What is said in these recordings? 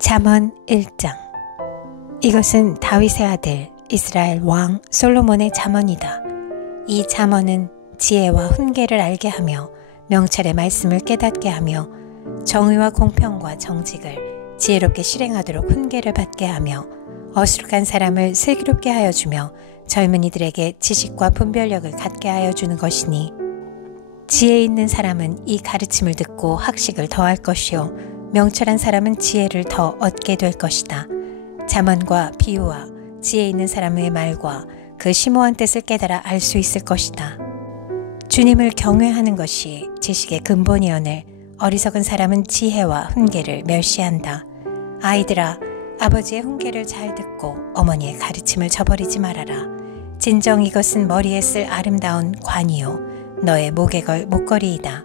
잠언 1장. 이것은 다윗의 아들 이스라엘 왕 솔로몬의 잠언이다. 이 잠언은 지혜와 훈계를 알게 하며 명철의 말씀을 깨닫게 하며 정의와 공평과 정직을 지혜롭게 실행하도록 훈계를 받게 하며 어수룩한 사람을 슬기롭게 하여 주며 젊은이들에게 지식과 분별력을 갖게 하여 주는 것이니, 지혜 있는 사람은 이 가르침을 듣고 학식을 더할 것이요 명철한 사람은 지혜를 더 얻게 될 것이다. 잠언과 비유와 지혜 있는 사람의 말과 그 심오한 뜻을 깨달아 알 수 있을 것이다. 주님을 경외하는 것이 지식의 근본이오늘 어리석은 사람은 지혜와 훈계를 멸시한다. 아이들아, 아버지의 훈계를 잘 듣고 어머니의 가르침을 저버리지 말아라. 진정 이것은 머리에 쓸 아름다운 관이요 너의 목에 걸 목걸이이다.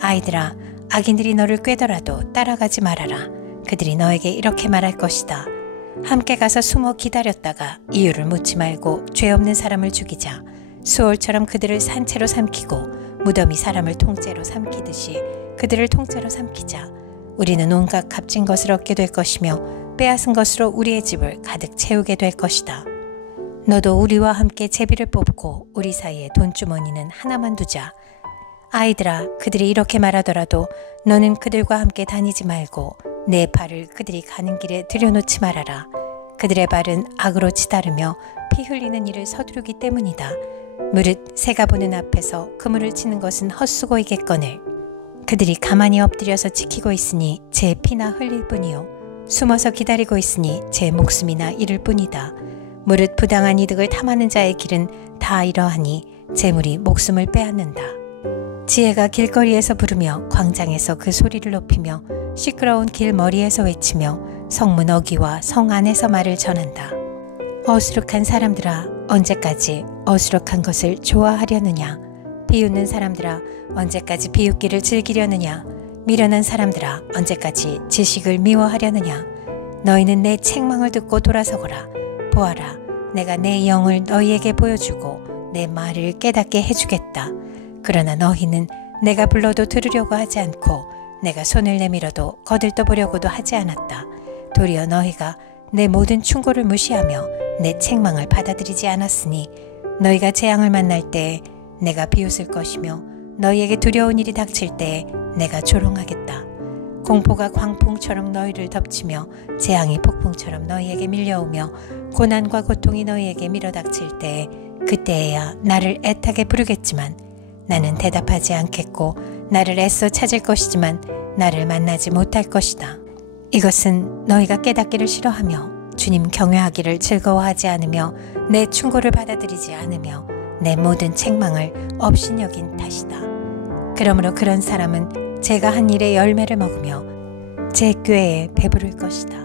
아이들아, 악인들이 너를 꾀더라도 따라가지 말아라. 그들이 너에게 이렇게 말할 것이다. 함께 가서 숨어 기다렸다가 이유를 묻지 말고 죄 없는 사람을 죽이자. 수월처럼 그들을 산채로 삼키고 무덤이 사람을 통째로 삼키듯이 그들을 통째로 삼키자. 우리는 온갖 값진 것을 얻게 될 것이며 빼앗은 것으로 우리의 집을 가득 채우게 될 것이다. 너도 우리와 함께 제비를 뽑고 우리 사이에 돈주머니는 하나만 두자. 아이들아, 그들이 이렇게 말하더라도 너는 그들과 함께 다니지 말고 내 발을 그들이 가는 길에 들여놓지 말아라. 그들의 발은 악으로 치다르며 피 흘리는 일을 서두르기 때문이다. 무릇 새가 보는 앞에서 그물을 치는 것은 헛수고이겠거늘. 그들이 가만히 엎드려서 지키고 있으니 제 피나 흘릴 뿐이요 숨어서 기다리고 있으니 제 목숨이나 잃을 뿐이다. 무릇 부당한 이득을 탐하는 자의 길은 다 이러하니 재물이 목숨을 빼앗는다. 지혜가 길거리에서 부르며 광장에서 그 소리를 높이며 시끄러운 길머리에서 외치며 성문 어귀와 성 안에서 말을 전한다. 어수룩한 사람들아, 언제까지 어수룩한 것을 좋아하려느냐? 비웃는 사람들아, 언제까지 비웃기를 즐기려느냐? 미련한 사람들아, 언제까지 지식을 미워하려느냐? 너희는 내 책망을 듣고 돌아서거라. 보아라, 내가 내 영을 너희에게 보여주고 내 말을 깨닫게 해주겠다. 그러나 너희는 내가 불러도 들으려고 하지 않고 내가 손을 내밀어도 거들떠보려고도 하지 않았다. 도리어 너희가 내 모든 충고를 무시하며 내 책망을 받아들이지 않았으니 너희가 재앙을 만날 때에 내가 비웃을 것이며 너희에게 두려운 일이 닥칠 때에 내가 조롱하겠다. 공포가 광풍처럼 너희를 덮치며 재앙이 폭풍처럼 너희에게 밀려오며 고난과 고통이 너희에게 밀어닥칠 때에 그때에야 나를 애타게 부르겠지만 나는 대답하지 않겠고 나를 애써 찾을 것이지만 나를 만나지 못할 것이다. 이것은 너희가 깨닫기를 싫어하며 주님 경외하기를 즐거워하지 않으며 내 충고를 받아들이지 않으며 내 모든 책망을 업신여긴 탓이다. 그러므로 그런 사람은 제가 한 일의 열매를 먹으며 제 꾀에 배부를 것이다.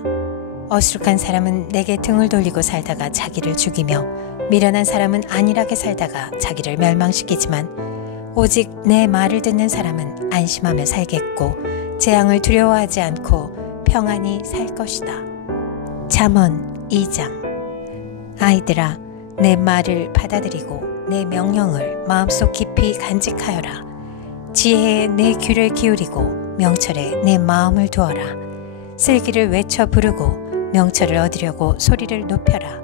어수룩한 사람은 내게 등을 돌리고 살다가 자기를 죽이며 미련한 사람은 안일하게 살다가 자기를 멸망시키지만 오직 내 말을 듣는 사람은 안심하며 살겠고 재앙을 두려워하지 않고 평안히 살 것이다. 잠언 2장. 아이들아, 내 말을 받아들이고 내 명령을 마음속 깊이 간직하여라. 지혜에 내 귀를 기울이고 명철에 내 마음을 두어라. 슬기를 외쳐 부르고 명철을 얻으려고 소리를 높여라.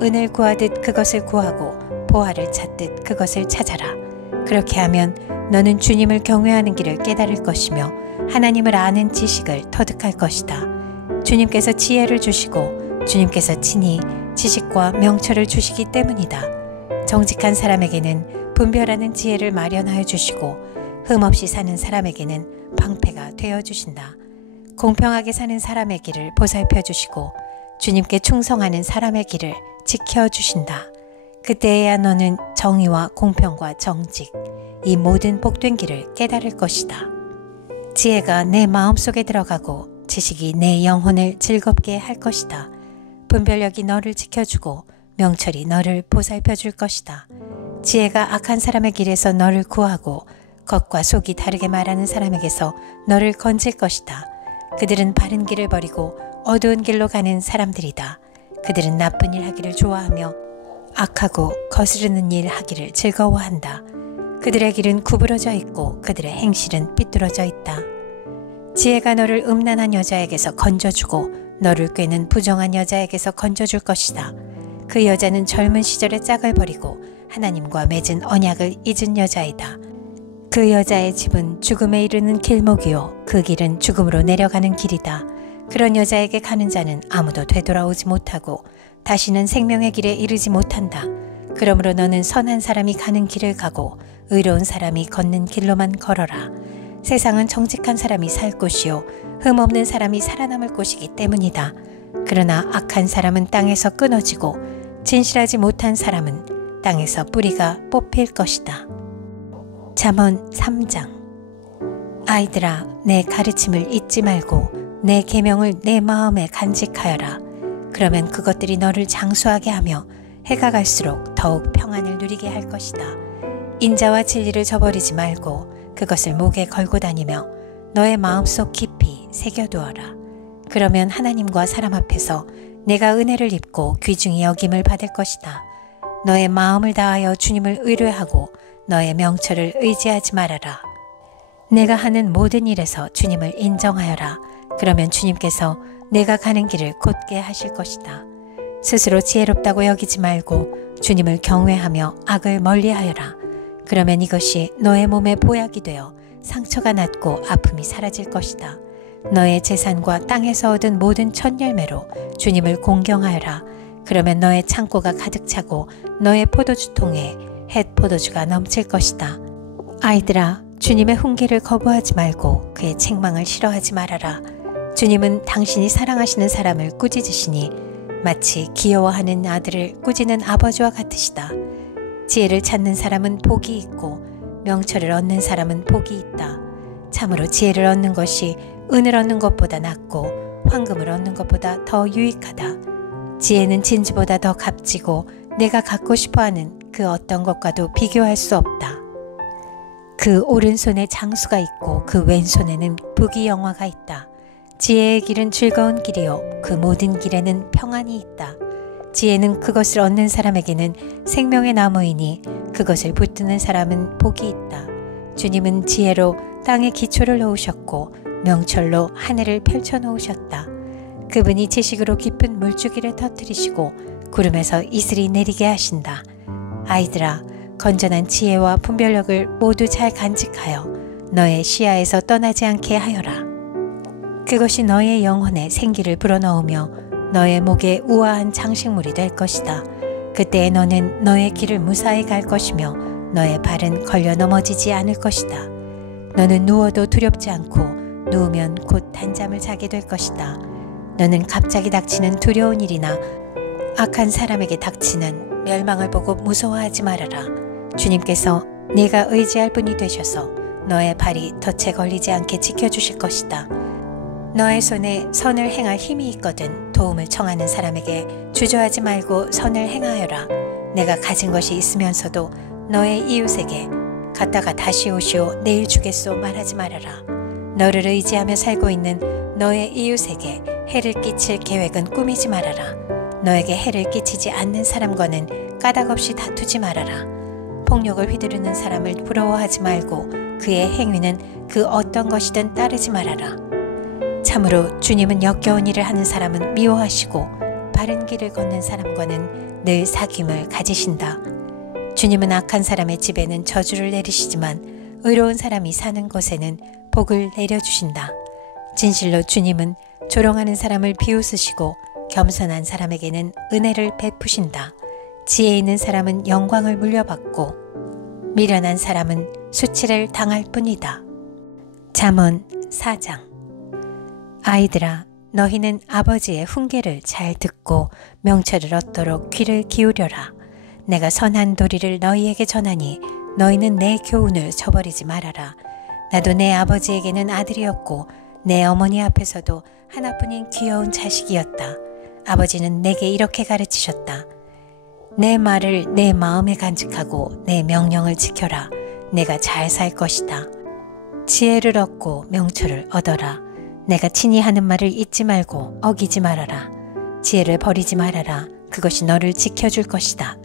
은을 구하듯 그것을 구하고 보화를 찾듯 그것을 찾아라. 그렇게 하면 너는 주님을 경외하는 길을 깨달을 것이며 하나님을 아는 지식을 터득할 것이다. 주님께서 지혜를 주시고 주님께서 친히 지식과 명철을 주시기 때문이다. 정직한 사람에게는 분별하는 지혜를 마련하여 주시고 흠없이 사는 사람에게는 방패가 되어 주신다. 공평하게 사는 사람의 길을 보살펴 주시고 주님께 충성하는 사람의 길을 지켜 주신다. 그때에야 너는 정의와 공평과 정직, 이 모든 복된 길을 깨달을 것이다. 지혜가 내 마음속에 들어가고 지식이 내 영혼을 즐겁게 할 것이다. 분별력이 너를 지켜주고 명철이 너를 보살펴 줄 것이다. 지혜가 악한 사람의 길에서 너를 구하고 겉과 속이 다르게 말하는 사람에게서 너를 건질 것이다. 그들은 바른 길을 버리고 어두운 길로 가는 사람들이다. 그들은 나쁜 일 하기를 좋아하며 악하고 거스르는 일 하기를 즐거워한다. 그들의 길은 구부러져 있고 그들의 행실은 삐뚤어져 있다. 지혜가 너를 음란한 여자에게서 건져주고 너를 꾀는 부정한 여자에게서 건져줄 것이다. 그 여자는 젊은 시절의 짝을 버리고 하나님과 맺은 언약을 잊은 여자이다. 그 여자의 집은 죽음에 이르는 길목이요 그 길은 죽음으로 내려가는 길이다. 그런 여자에게 가는 자는 아무도 되돌아오지 못하고 다시는 생명의 길에 이르지 못한다. 그러므로 너는 선한 사람이 가는 길을 가고 의로운 사람이 걷는 길로만 걸어라. 세상은 정직한 사람이 살 곳이요 흠없는 사람이 살아남을 곳이기 때문이다. 그러나 악한 사람은 땅에서 끊어지고 진실하지 못한 사람은 땅에서 뿌리가 뽑힐 것이다. 잠언 3장. 아이들아, 내 가르침을 잊지 말고 내 계명을 내 마음에 간직하여라. 그러면 그것들이 너를 장수하게 하며 해가 갈수록 더욱 평안을 누리게 할 것이다. 인자와 진리를 저버리지 말고 그것을 목에 걸고 다니며 너의 마음속 깊이 새겨두어라. 그러면 하나님과 사람 앞에서 내가 은혜를 입고 귀중히 여김을 받을 것이다. 너의 마음을 다하여 주님을 의뢰하고 너의 명철을 의지하지 말아라. 내가 하는 모든 일에서 주님을 인정하여라. 그러면 주님께서 내가 가는 길을 곧게 하실 것이다. 스스로 지혜롭다고 여기지 말고 주님을 경외하며 악을 멀리하여라. 그러면 이것이 너의 몸에 보약이 되어 상처가 낫고 아픔이 사라질 것이다. 너의 재산과 땅에서 얻은 모든 첫 열매로 주님을 공경하여라. 그러면 너의 창고가 가득 차고 너의 포도주통에 햇 포도주가 넘칠 것이다. 아이들아, 주님의 훈계를 거부하지 말고 그의 책망을 싫어하지 말아라. 주님은 당신이 사랑하시는 사람을 꾸짖으시니 마치 귀여워하는 아들을 꾸짖는 아버지와 같으시다. 지혜를 찾는 사람은 복이 있고 명철을 얻는 사람은 복이 있다. 참으로 지혜를 얻는 것이 은을 얻는 것보다 낫고 황금을 얻는 것보다 더 유익하다. 지혜는 진주보다 더 값지고 내가 갖고 싶어하는 그 어떤 것과도 비교할 수 없다. 그 오른손에 장수가 있고 그 왼손에는 부귀영화가 있다. 지혜의 길은 즐거운 길이요 그 모든 길에는 평안이 있다. 지혜는 그것을 얻는 사람에게는 생명의 나무이니 그것을 붙드는 사람은 복이 있다. 주님은 지혜로 땅에 기초를 놓으셨고 명철로 하늘을 펼쳐놓으셨다. 그분이 지식으로 깊은 물줄기를 터뜨리시고 구름에서 이슬이 내리게 하신다. 아이들아, 건전한 지혜와 분별력을 모두 잘 간직하여 너의 시야에서 떠나지 않게 하여라. 그것이 너의 영혼에 생기를 불어넣으며 너의 목에 우아한 장식물이 될 것이다. 그때에 너는 너의 길을 무사히 갈 것이며 너의 발은 걸려 넘어지지 않을 것이다. 너는 누워도 두렵지 않고 누우면 곧 단잠을 자게 될 것이다. 너는 갑자기 닥치는 두려운 일이나 악한 사람에게 닥치는 멸망을 보고 무서워하지 말아라. 주님께서 네가 의지할 분이 되셔서 너의 발이 덫에 걸리지 않게 지켜주실 것이다. 너의 손에 선을 행할 힘이 있거든 도움을 청하는 사람에게 주저하지 말고 선을 행하여라. 내가 가진 것이 있으면서도 너의 이웃에게 갔다가 다시 오시오 내일 주겠소 말하지 말아라. 너를 의지하며 살고 있는 너의 이웃에게 해를 끼칠 계획은 꾸미지 말아라. 너에게 해를 끼치지 않는 사람과는 까닭없이 다투지 말아라. 폭력을 휘두르는 사람을 부러워하지 말고 그의 행위는 그 어떤 것이든 따르지 말아라. 참으로 주님은 역겨운 일을 하는 사람은 미워하시고 바른 길을 걷는 사람과는 늘 사귐을 가지신다. 주님은 악한 사람의 집에는 저주를 내리시지만 의로운 사람이 사는 곳에는 복을 내려주신다. 진실로 주님은 조롱하는 사람을 비웃으시고 겸손한 사람에게는 은혜를 베푸신다. 지혜 있는 사람은 영광을 물려받고 미련한 사람은 수치를 당할 뿐이다. 잠언 4장. 아이들아, 너희는 아버지의 훈계를 잘 듣고 명철을 얻도록 귀를 기울여라. 내가 선한 도리를 너희에게 전하니 너희는 내 교훈을 저버리지 말아라. 나도 내 아버지에게는 아들이었고 내 어머니 앞에서도 하나뿐인 귀여운 자식이었다. 아버지는 내게 이렇게 가르치셨다. 내 말을 내 마음에 간직하고 내 명령을 지켜라. 내가 잘 살 것이다. 지혜를 얻고 명철을 얻어라. 내가 친히 하는 말을 잊지 말고 어기지 말아라. 지혜를 버리지 말아라. 그것이 너를 지켜줄 것이다.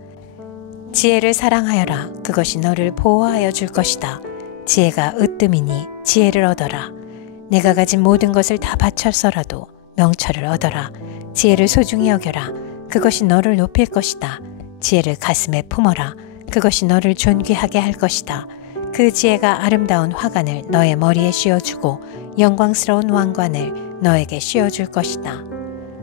지혜를 사랑하여라. 그것이 너를 보호하여 줄 것이다. 지혜가 으뜸이니 지혜를 얻어라. 내가 가진 모든 것을 다 바쳐서라도 명철을 얻어라. 지혜를 소중히 여겨라. 그것이 너를 높일 것이다. 지혜를 가슴에 품어라. 그것이 너를 존귀하게 할 것이다. 그 지혜가 아름다운 화관을 너의 머리에 씌워주고 영광스러운 왕관을 너에게 씌워줄 것이다.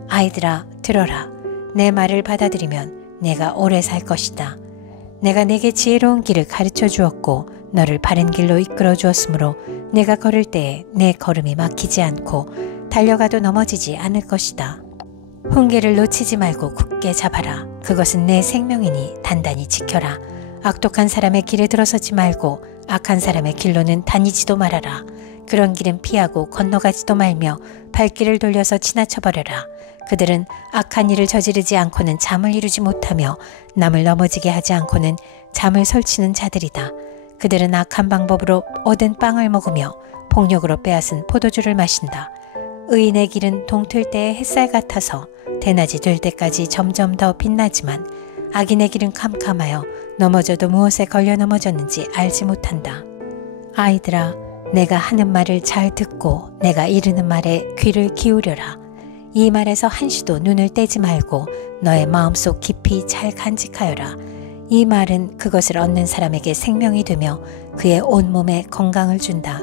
아이들아, 들어라. 내 말을 받아들이면 내가 오래 살 것이다. 내가 내게 지혜로운 길을 가르쳐 주었고 너를 바른 길로 이끌어 주었으므로 내가 걸을 때에 내 걸음이 막히지 않고 달려가도 넘어지지 않을 것이다. 훈계를 놓치지 말고 굳게 잡아라. 그것은 내 생명이니 단단히 지켜라. 악독한 사람의 길에 들어서지 말고 악한 사람의 길로는 다니지도 말아라. 그런 길은 피하고 건너가지도 말며 발길을 돌려서 지나쳐버려라. 그들은 악한 일을 저지르지 않고는 잠을 이루지 못하며 남을 넘어지게 하지 않고는 잠을 설치는 자들이다. 그들은 악한 방법으로 얻은 빵을 먹으며 폭력으로 빼앗은 포도주를 마신다. 의인의 길은 동틀 때의 햇살 같아서 대낮이 될 때까지 점점 더 빛나지만 악인의 길은 캄캄하여 넘어져도 무엇에 걸려 넘어졌는지 알지 못한다. 아이들아, 내가 하는 말을 잘 듣고 내가 이르는 말에 귀를 기울여라. 이 말에서 한시도 눈을 떼지 말고 너의 마음속 깊이 잘 간직하여라. 이 말은 그것을 얻는 사람에게 생명이 되며 그의 온몸에 건강을 준다.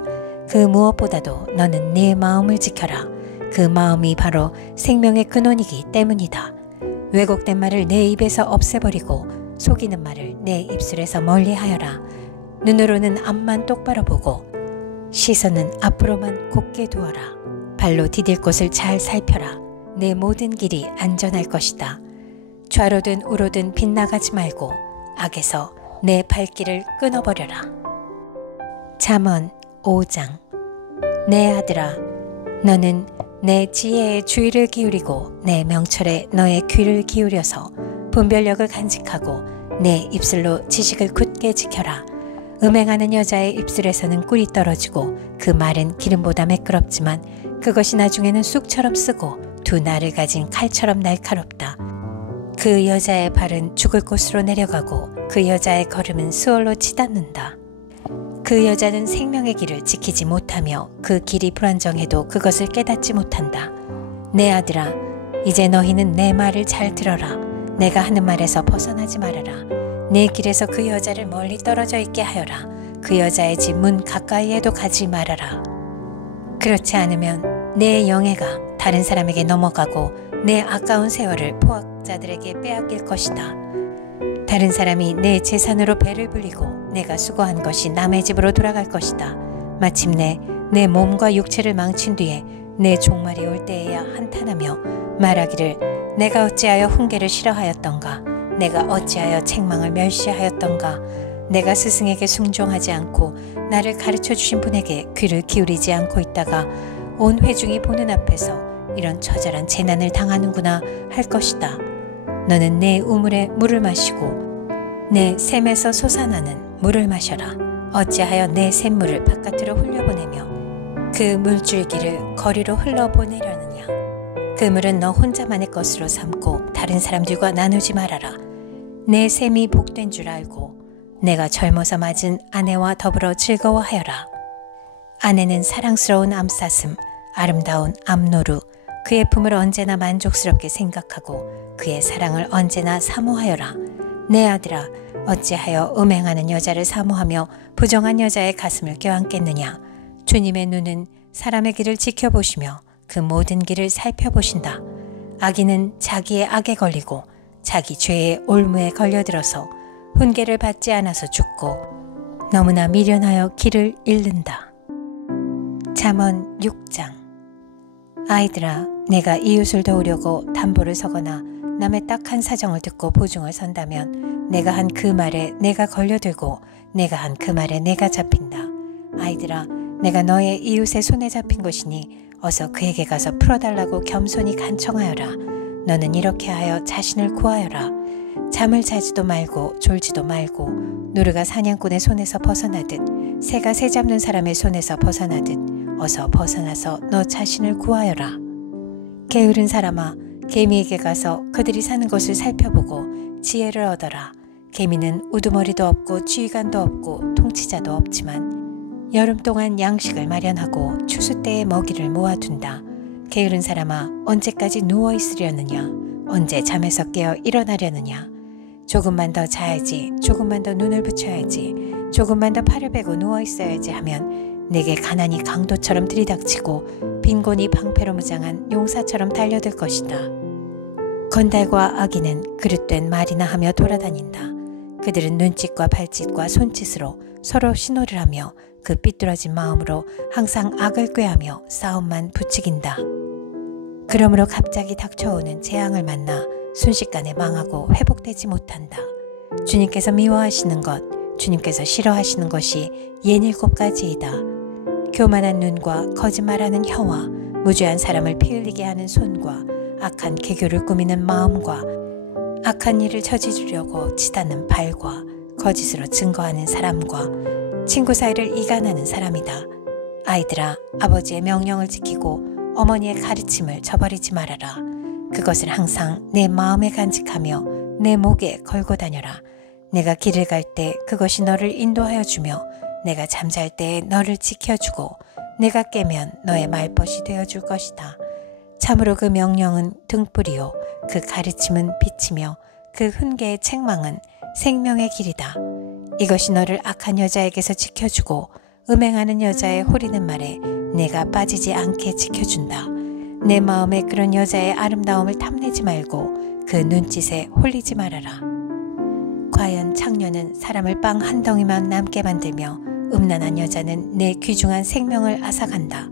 그 무엇보다도 너는 네 마음을 지켜라. 그 마음이 바로 생명의 근원이기 때문이다. 왜곡된 말을 내 입에서 없애버리고 속이는 말을 내 입술에서 멀리하여라. 눈으로는 앞만 똑바로 보고 시선은 앞으로만 곧게 두어라. 발로 디딜 곳을 잘 살펴라. 내 모든 길이 안전할 것이다. 좌로든 우로든 빗나가지 말고 악에서 내 발길을 끊어버려라. 잠언 5장. 내 아들아, 너는 내 지혜에 주의를 기울이고 내 명철에 너의 귀를 기울여서 분별력을 간직하고 내 입술로 지식을 굳게 지켜라. 음행하는 여자의 입술에서는 꿀이 떨어지고 그 말은 기름보다 매끄럽지만 그것이 나중에는 쑥처럼 쓰고 두 날을 가진 칼처럼 날카롭다. 그 여자의 발은 죽을 곳으로 내려가고 그 여자의 걸음은 수월로 치닫는다. 그 여자는 생명의 길을 지키지 못하며 그 길이 불안정해도 그것을 깨닫지 못한다. 내 아들아, 이제 너희는 내 말을 잘 들어라. 내가 하는 말에서 벗어나지 말아라. 내 길에서 그 여자를 멀리 떨어져 있게 하여라. 그 여자의 집 문 가까이에도 가지 말아라. 그렇지 않으면 내 영예가 다른 사람에게 넘어가고 내 아까운 세월을 포악자들에게 빼앗길 것이다. 다른 사람이 내 재산으로 배를 불리고 내가 수고한 것이 남의 집으로 돌아갈 것이다. 마침내 내 몸과 육체를 망친 뒤에 내 종말이 올 때에야 한탄하며 말하기를 내가 어찌하여 훈계를 싫어하였던가. 내가 어찌하여 책망을 멸시하였던가. 내가 스승에게 순종하지 않고 나를 가르쳐 주신 분에게 귀를 기울이지 않고 있다가 온 회중이 보는 앞에서 이런 처절한 재난을 당하는구나 할 것이다. 너는 내 우물에 물을 마시고 내 샘에서 솟아나는 물을 마셔라. 어찌하여 내 샘물을 바깥으로 흘려보내며 그 물줄기를 거리로 흘러보내려느냐. 그 물은 너 혼자만의 것으로 삼고 다른 사람들과 나누지 말아라. 내 샘이 복된 줄 알고 내가 젊어서 맞은 아내와 더불어 즐거워하여라. 아내는 사랑스러운 암사슴, 아름다운 암노루, 그의 품을 언제나 만족스럽게 생각하고 그의 사랑을 언제나 사모하여라. 내 아들아, 어찌하여 음행하는 여자를 사모하며 부정한 여자의 가슴을 껴안겠느냐. 주님의 눈은 사람의 길을 지켜보시며 그 모든 길을 살펴보신다. 악인은 자기의 악에 걸리고 자기 죄의 올무에 걸려들어서 훈계를 받지 않아서 죽고 너무나 미련하여 길을 잃는다. 잠언 6장. 아이들아, 내가 이웃을 도우려고 담보를 서거나 남의 딱한 사정을 듣고 보증을 선다면 내가 한 그 말에 내가 걸려들고 내가 한 그 말에 내가 잡힌다. 아이들아, 내가 너의 이웃의 손에 잡힌 것이니 어서 그에게 가서 풀어달라고 겸손히 간청하여라. 너는 이렇게 하여 자신을 구하여라. 잠을 자지도 말고 졸지도 말고 누르가 사냥꾼의 손에서 벗어나듯 새가 새 잡는 사람의 손에서 벗어나듯 어서 벗어나서 너 자신을 구하여라. 게으른 사람아, 개미에게 가서 그들이 사는 곳을 살펴보고 지혜를 얻어라. 개미는 우두머리도 없고 지휘관도 없고 통치자도 없지만 여름 동안 양식을 마련하고 추수 때의 먹이를 모아둔다. 게으른 사람아, 언제까지 누워 있으려느냐? 언제 잠에서 깨어 일어나려느냐? 조금만 더 자야지, 조금만 더 눈을 붙여야지, 조금만 더 팔을 베고 누워 있어야지 하면 내게 가난이 강도처럼 들이닥치고 빈곤이 방패로 무장한 용사처럼 달려들 것이다. 건달과 아기는 그릇된 말이나 하며 돌아다닌다. 그들은 눈짓과 발짓과 손짓으로 서로 신호를 하며 그 삐뚤어진 마음으로 항상 악을 꾀하며 싸움만 부추긴다. 그러므로 갑자기 닥쳐오는 재앙을 만나 순식간에 망하고 회복되지 못한다. 주님께서 미워하시는 것, 주님께서 싫어하시는 것이 67가지이다. 교만한 눈과 거짓말하는 혀와 무죄한 사람을 피 흘리게 하는 손과 악한 계교를 꾸미는 마음과 악한 일을 저지르려고 치닫는 발과 거짓으로 증거하는 사람과 친구 사이를 이간하는 사람이다. 아이들아, 아버지의 명령을 지키고 어머니의 가르침을 저버리지 말아라. 그것을 항상 내 마음에 간직하며 내 목에 걸고 다녀라. 내가 길을 갈 때 그것이 너를 인도하여 주며 내가 잠잘 때에 너를 지켜주고 내가 깨면 너의 말벗이 되어줄 것이다. 참으로 그 명령은 등불이요 그 가르침은 빛이며 그 훈계의 책망은 생명의 길이다. 이것이 너를 악한 여자에게서 지켜주고 음행하는 여자의 호리는 말에 내가 빠지지 않게 지켜준다. 내 마음에 그런 여자의 아름다움을 탐내지 말고 그 눈짓에 홀리지 말아라. 과연 창녀는 사람을 빵 한 덩이만 남게 만들며 음란한 여자는 내 귀중한 생명을 앗아간다.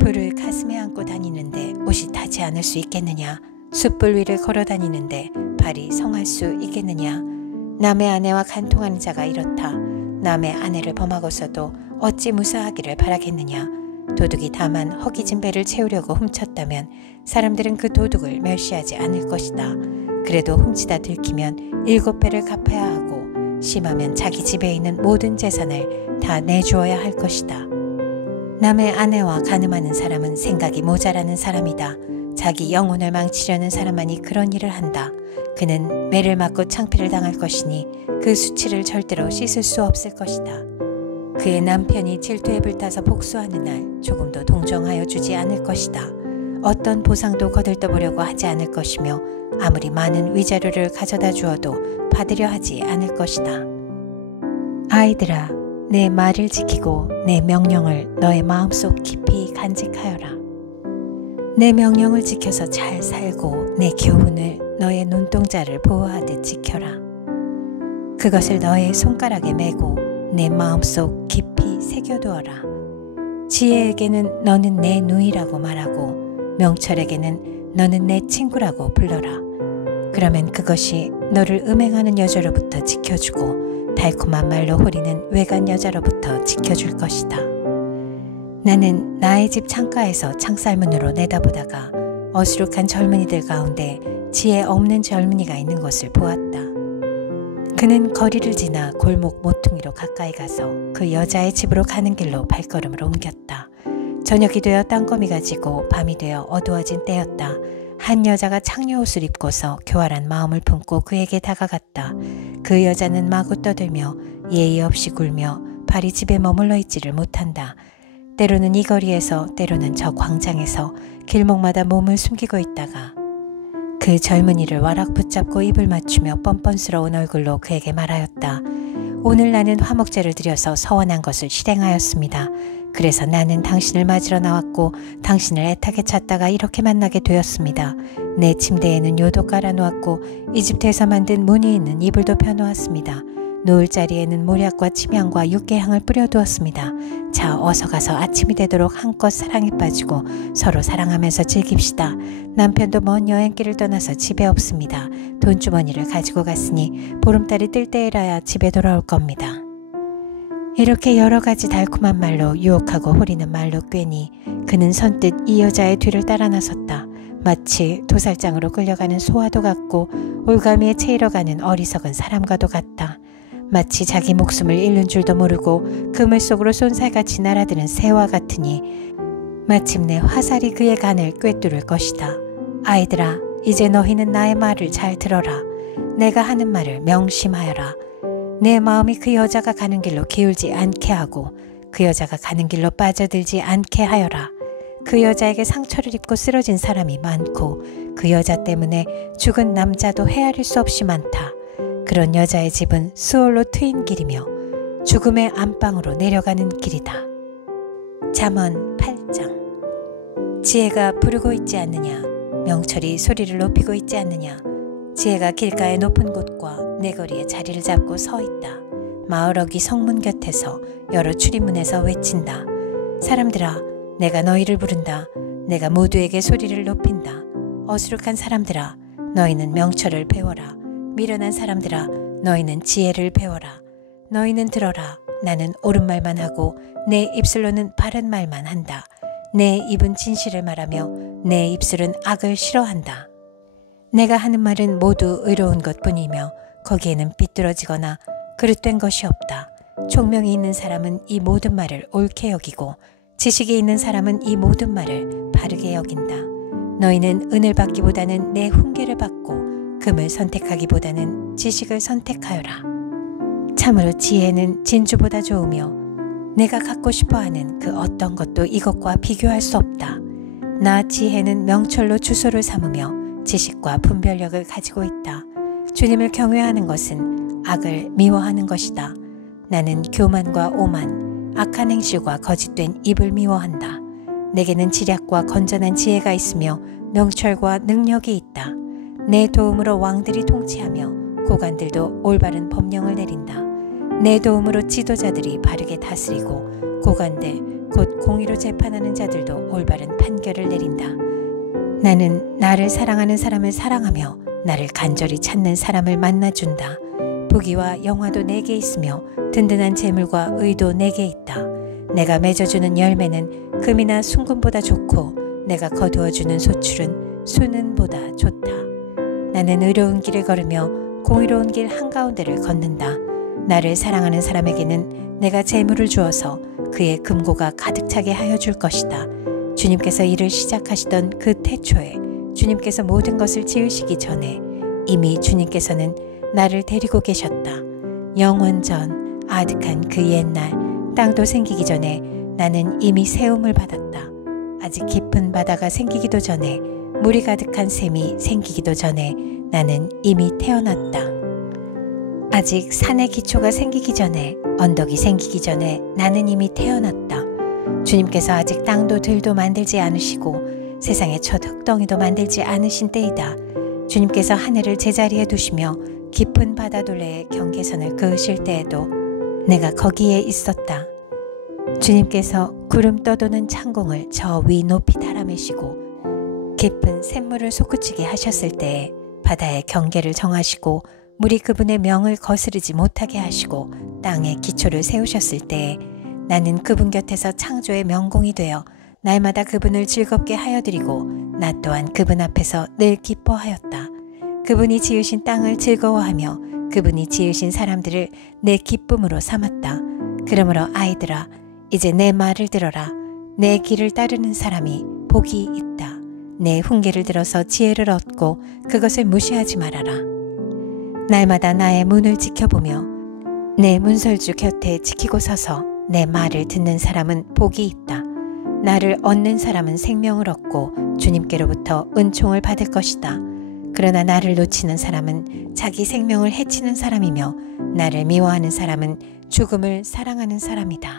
불을 가슴에 안고 다니는데 옷이 타지 않을 수 있겠느냐? 숯불 위를 걸어 다니는데 발이 성할 수 있겠느냐? 남의 아내와 간통하는 자가 이렇다. 남의 아내를 범하고서도 어찌 무사하기를 바라겠느냐? 도둑이 다만 허기진 배를 채우려고 훔쳤다면 사람들은 그 도둑을 멸시하지 않을 것이다. 그래도 훔치다 들키면 7배를 갚아야 하고 심하면 자기 집에 있는 모든 재산을 다 내주어야 할 것이다. 남의 아내와 간음하는 사람은 생각이 모자라는 사람이다. 자기 영혼을 망치려는 사람만이 그런 일을 한다. 그는 매를 맞고 창피를 당할 것이니 그 수치를 절대로 씻을 수 없을 것이다. 그의 남편이 질투에 불타서 복수하는 날 조금도 동정하여 주지 않을 것이다. 어떤 보상도 거들떠보려고 하지 않을 것이며 아무리 많은 위자료를 가져다 주어도 받으려 하지 않을 것이다. 아이들아, 내 말을 지키고 내 명령을 너의 마음속 깊이 간직하여라. 내 명령을 지켜서 잘 살고 내 교훈을 너의 눈동자를 보호하듯 지켜라. 그것을 너의 손가락에 메고 내 마음속 깊이 새겨두어라. 지혜에게는 너는 내 누이라고 말하고 명철에게는 너는 내 친구라고 불러라. 그러면 그것이 너를 음행하는 여자로부터 지켜주고 달콤한 말로 호리는 외간 여자로부터 지켜줄 것이다. 나는 나의 집 창가에서 창살문으로 내다보다가 어수룩한 젊은이들 가운데 지혜 없는 젊은이가 있는 것을 보았다. 그는 거리를 지나 골목 모퉁이로 가까이 가서 그 여자의 집으로 가는 길로 발걸음을 옮겼다. 저녁이 되어 땅거미가 지고 밤이 되어 어두워진 때였다. 한 여자가 창녀 옷을 입고서 교활한 마음을 품고 그에게 다가갔다. 그 여자는 마구 떠들며 예의 없이 굴며 발이 집에 머물러 있지를 못한다. 때로는 이 거리에서 때로는 저 광장에서 길목마다 몸을 숨기고 있다가 그 젊은이를 와락 붙잡고 입을 맞추며 뻔뻔스러운 얼굴로 그에게 말하였다. 오늘 나는 화목제를 드려서 서원한 것을 실행하였습니다. 그래서 나는 당신을 맞으러 나왔고 당신을 애타게 찾다가 이렇게 만나게 되었습니다. 내 침대에는 요도 깔아놓았고 이집트에서 만든 무늬 있는 이불도 펴놓았습니다. 놓을 자리에는 모략과 침향과 육개향을 뿌려두었습니다. 자, 어서 가서 아침이 되도록 한껏 사랑에 빠지고 서로 사랑하면서 즐깁시다. 남편도 먼 여행길을 떠나서 집에 없습니다. 돈주머니를 가지고 갔으니 보름달이 뜰 때이라야 집에 돌아올 겁니다. 이렇게 여러 가지 달콤한 말로 유혹하고 호리는 말로 꿰니 그는 선뜻 이 여자의 뒤를 따라 나섰다. 마치 도살장으로 끌려가는 소와도 같고 올가미에 채이러 가는 어리석은 사람과도 같다. 마치 자기 목숨을 잃는 줄도 모르고 그물 속으로 쏜살같이 날아드는 새와 같으니 마침내 화살이 그의 간을 꿰뚫을 것이다. 아이들아, 이제 너희는 나의 말을 잘 들어라. 내가 하는 말을 명심하여라. 내 마음이 그 여자가 가는 길로 기울지 않게 하고 그 여자가 가는 길로 빠져들지 않게 하여라. 그 여자에게 상처를 입고 쓰러진 사람이 많고 그 여자 때문에 죽은 남자도 헤아릴 수 없이 많다. 그런 여자의 집은 수월로 트인 길이며 죽음의 안방으로 내려가는 길이다. 잠언 8장. 지혜가 부르고 있지 않느냐? 명철이 소리를 높이고 있지 않느냐? 지혜가 길가의 높은 곳과 내거리에 자리를 잡고 서 있다. 마을어기 성문 곁에서 여러 출입문에서 외친다. 사람들아, 내가 너희를 부른다. 내가 모두에게 소리를 높인다. 어수룩한 사람들아, 너희는 명철을 배워라. 미련한 사람들아, 너희는 지혜를 배워라. 너희는 들어라. 나는 옳은 말만 하고 내 입술로는 바른 말만 한다. 내 입은 진실을 말하며 내 입술은 악을 싫어한다. 내가 하는 말은 모두 의로운 것뿐이며 거기에는 삐뚤어지거나 그릇된 것이 없다. 총명이 있는 사람은 이 모든 말을 옳게 여기고 지식이 있는 사람은 이 모든 말을 바르게 여긴다. 너희는 은을 받기보다는 내 훈계를 받고 금을 선택하기보다는 지식을 선택하여라. 참으로 지혜는 진주보다 좋으며 내가 갖고 싶어하는 그 어떤 것도 이것과 비교할 수 없다. 나 지혜는 명철로 주소를 삼으며 지식과 분별력을 가지고 있다. 주님을 경외하는 것은 악을 미워하는 것이다. 나는 교만과 오만, 악한 행실과 거짓된 입을 미워한다. 내게는 지략과 건전한 지혜가 있으며 명철과 능력이 있다. 내 도움으로 왕들이 통치하며 고관들도 올바른 법령을 내린다. 내 도움으로 지도자들이 바르게 다스리고 고관들 곧 공의로 재판하는 자들도 올바른 판결을 내린다. 나는 나를 사랑하는 사람을 사랑하며 나를 간절히 찾는 사람을 만나준다. 부귀와 영화도 내게 있으며 든든한 재물과 의도 내게 있다. 내가 맺어주는 열매는 금이나 순금보다 좋고 내가 거두어주는 소출은 수는보다 좋다. 나는 의로운 길을 걸으며 공의로운 길 한가운데를 걷는다. 나를 사랑하는 사람에게는 내가 재물을 주어서 그의 금고가 가득 차게 하여 줄 것이다. 주님께서 일을 시작하시던 그 태초에 주님께서 모든 것을 지으시기 전에 이미 주님께서는 나를 데리고 계셨다. 영원전 아득한 그 옛날 땅도 생기기 전에 나는 이미 세움을 받았다. 아직 깊은 바다가 생기기도 전에 물이 가득한 샘이 생기기도 전에 나는 이미 태어났다. 아직 산의 기초가 생기기 전에 언덕이 생기기 전에 나는 이미 태어났다. 주님께서 아직 땅도 들도 만들지 않으시고 세상의 첫 흙덩이도 만들지 않으신 때이다. 주님께서 하늘을 제자리에 두시며 깊은 바다 둘레에 경계선을 그으실 때에도 내가 거기에 있었다. 주님께서 구름 떠도는 창공을 저 위 높이 달아매시고 깊은 샘물을 솟구치게 하셨을 때에 바다의 경계를 정하시고 물이 그분의 명을 거스르지 못하게 하시고 땅에 기초를 세우셨을 때에 나는 그분 곁에서 창조의 명공이 되어 날마다 그분을 즐겁게 하여드리고 나 또한 그분 앞에서 늘 기뻐하였다. 그분이 지으신 땅을 즐거워하며 그분이 지으신 사람들을 내 기쁨으로 삼았다. 그러므로 아이들아, 이제 내 말을 들어라. 내 길을 따르는 사람이 복이 있다. 내 훈계를 들어서 지혜를 얻고 그것을 무시하지 말아라. 날마다 나의 문을 지켜보며 내 문설주 곁에 지키고 서서 내 말을 듣는 사람은 복이 있다. 나를 얻는 사람은 생명을 얻고 주님께로부터 은총을 받을 것이다. 그러나 나를 놓치는 사람은 자기 생명을 해치는 사람이며 나를 미워하는 사람은 죽음을 사랑하는 사람이다.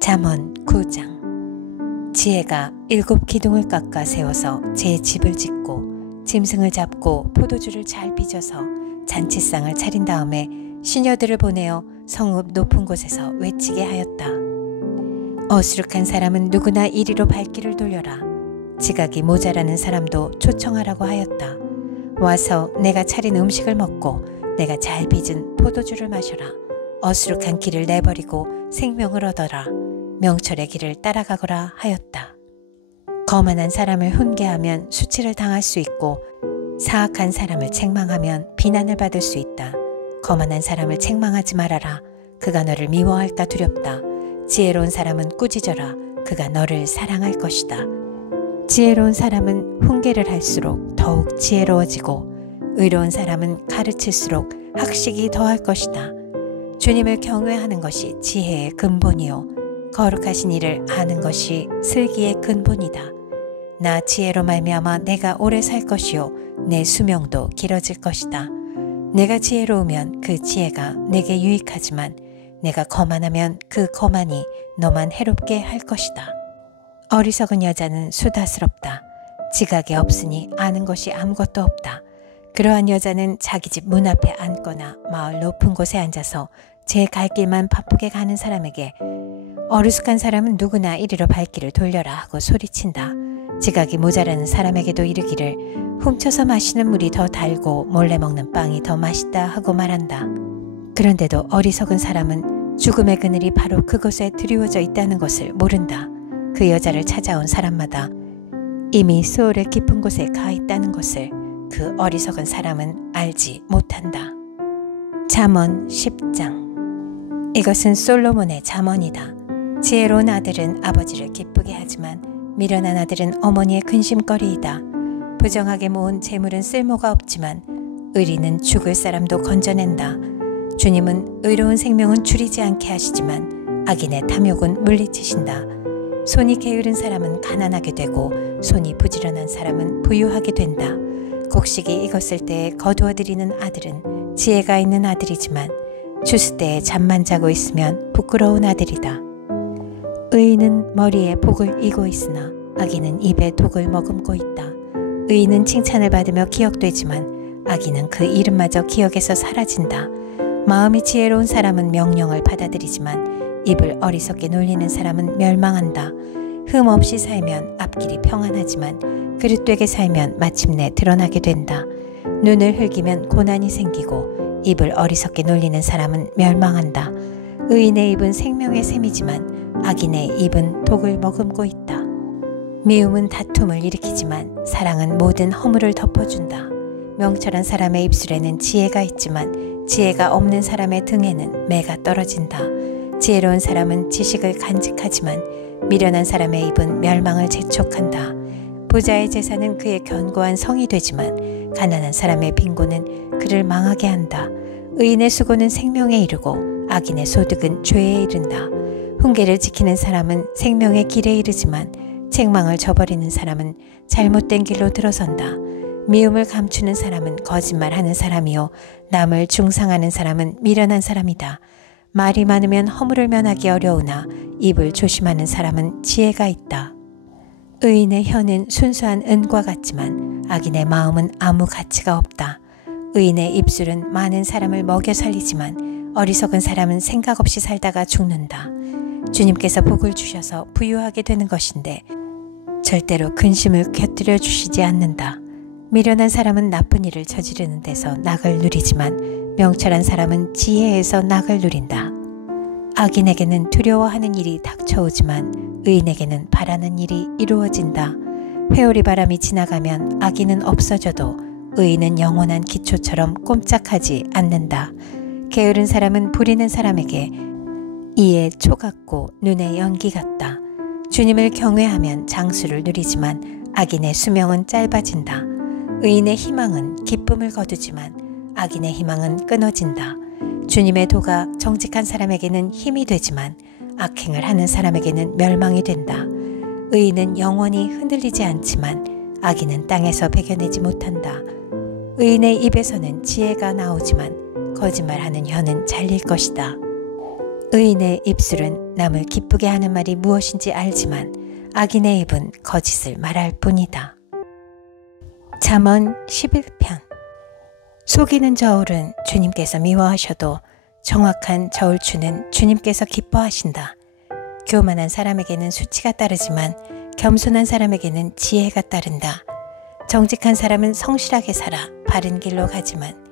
잠언 9장. 지혜가 7 기둥을 깎아 세워서 제 집을 짓고 짐승을 잡고 포도주를 잘 빚어서 잔치상을 차린 다음에 시녀들을 보내어 성읍 높은 곳에서 외치게 하였다. 어수룩한 사람은 누구나 이리로 발길을 돌려라. 지각이 모자라는 사람도 초청하라고 하였다. 와서 내가 차린 음식을 먹고 내가 잘 빚은 포도주를 마셔라. 어수룩한 길을 내버리고 생명을 얻어라. 명철의 길을 따라가거라 하였다. 거만한 사람을 훈계하면 수치를 당할 수 있고 사악한 사람을 책망하면 비난을 받을 수 있다. 거만한 사람을 책망하지 말아라. 그가 너를 미워할까 두렵다. 지혜로운 사람은 꾸짖어라. 그가 너를 사랑할 것이다. 지혜로운 사람은 훈계를 할수록 더욱 지혜로워지고 의로운 사람은 가르칠수록 학식이 더할 것이다. 주님을 경외하는 것이 지혜의 근본이요 거룩하신 이를 아는 것이 슬기의 근본이다. 나 지혜로 말미암아 내가 오래 살 것이요 내 수명도 길어질 것이다. 내가 지혜로우면 그 지혜가 내게 유익하지만 내가 거만하면 그 거만이 너만 해롭게 할 것이다. 어리석은 여자는 수다스럽다. 지각이 없으니 아는 것이 아무것도 없다. 그러한 여자는 자기 집 문 앞에 앉거나 마을 높은 곳에 앉아서 제 갈 길만 바쁘게 가는 사람에게 어리숙한 사람은 누구나 이리로 발길을 돌려라 하고 소리친다. 지각이 모자라는 사람에게도 이르기를 훔쳐서 마시는 물이 더 달고 몰래 먹는 빵이 더 맛있다 하고 말한다. 그런데도 어리석은 사람은 죽음의 그늘이 바로 그곳에 드리워져 있다는 것을 모른다. 그 여자를 찾아온 사람마다 이미 수월의 깊은 곳에 가 있다는 것을 그 어리석은 사람은 알지 못한다. 잠언 10장. 이것은 솔로몬의 잠언이다. 지혜로운 아들은 아버지를 기쁘게 하지만 미련한 아들은 어머니의 근심거리이다. 부정하게 모은 재물은 쓸모가 없지만 의리는 죽을 사람도 건져낸다. 주님은 의로운 생명은 줄이지 않게 하시지만 악인의 탐욕은 물리치신다. 손이 게으른 사람은 가난하게 되고 손이 부지런한 사람은 부유하게 된다. 곡식이 익었을 때에 거두어들이는 아들은 지혜가 있는 아들이지만 추수 때에 잠만 자고 있으면 부끄러운 아들이다. 의인은 머리에 복을 이고 있으나 악인은 입에 독을 머금고 있다. 의인은 칭찬을 받으며 기억되지만 악인은 그 이름마저 기억에서 사라진다. 마음이 지혜로운 사람은 명령을 받아들이지만 입을 어리석게 놀리는 사람은 멸망한다. 흠 없이 살면 앞길이 평안하지만 그릇되게 살면 마침내 드러나게 된다. 눈을 흘기면 고난이 생기고 입을 어리석게 놀리는 사람은 멸망한다. 의인의 입은 생명의 샘이지만 악인의 입은 독을 머금고 있다. 미움은 다툼을 일으키지만 사랑은 모든 허물을 덮어준다. 명철한 사람의 입술에는 지혜가 있지만 지혜가 없는 사람의 등에는 매가 떨어진다. 지혜로운 사람은 지식을 간직하지만 미련한 사람의 입은 멸망을 재촉한다. 부자의 재산은 그의 견고한 성이 되지만 가난한 사람의 빈곤은 그를 망하게 한다. 의인의 수고는 생명에 이르고 악인의 소득은 죄에 이른다. 훈계를 지키는 사람은 생명의 길에 이르지만 책망을 저버리는 사람은 잘못된 길로 들어선다. 미움을 감추는 사람은 거짓말하는 사람이요 남을 중상하는 사람은 미련한 사람이다. 말이 많으면 허물을 면하기 어려우나 입을 조심하는 사람은 지혜가 있다. 의인의 혀는 순수한 은과 같지만 악인의 마음은 아무 가치가 없다. 의인의 입술은 많은 사람을 먹여 살리지만 어리석은 사람은 생각 없이 살다가 죽는다. 주님께서 복을 주셔서 부유하게 되는 것인데 절대로 근심을 곁들여 주시지 않는다. 미련한 사람은 나쁜 일을 저지르는 데서 낙을 누리지만 명철한 사람은 지혜에서 낙을 누린다. 악인에게는 두려워하는 일이 닥쳐오지만 의인에게는 바라는 일이 이루어진다. 회오리 바람이 지나가면 악인은 없어져도 의인은 영원한 기초처럼 꼼짝하지 않는다. 게으른 사람은 부리는 사람에게 이에 초 같고 눈에 연기 같다. 주님을 경외하면 장수를 누리지만 악인의 수명은 짧아진다. 의인의 희망은 기쁨을 거두지만 악인의 희망은 끊어진다. 주님의 도가 정직한 사람에게는 힘이 되지만 악행을 하는 사람에게는 멸망이 된다. 의인은 영원히 흔들리지 않지만 악인은 땅에서 베겨내지 못한다. 의인의 입에서는 지혜가 나오지만 거짓말하는 혀는 잘릴 것이다. 의인의 입술은 남을 기쁘게 하는 말이 무엇인지 알지만 악인의 입은 거짓을 말할 뿐이다. 잠언 11편. 속이는 저울은 주님께서 미워하셔도 정확한 저울추는 주님께서 기뻐하신다. 교만한 사람에게는 수치가 따르지만 겸손한 사람에게는 지혜가 따른다. 정직한 사람은 성실하게 살아 바른 길로 가지만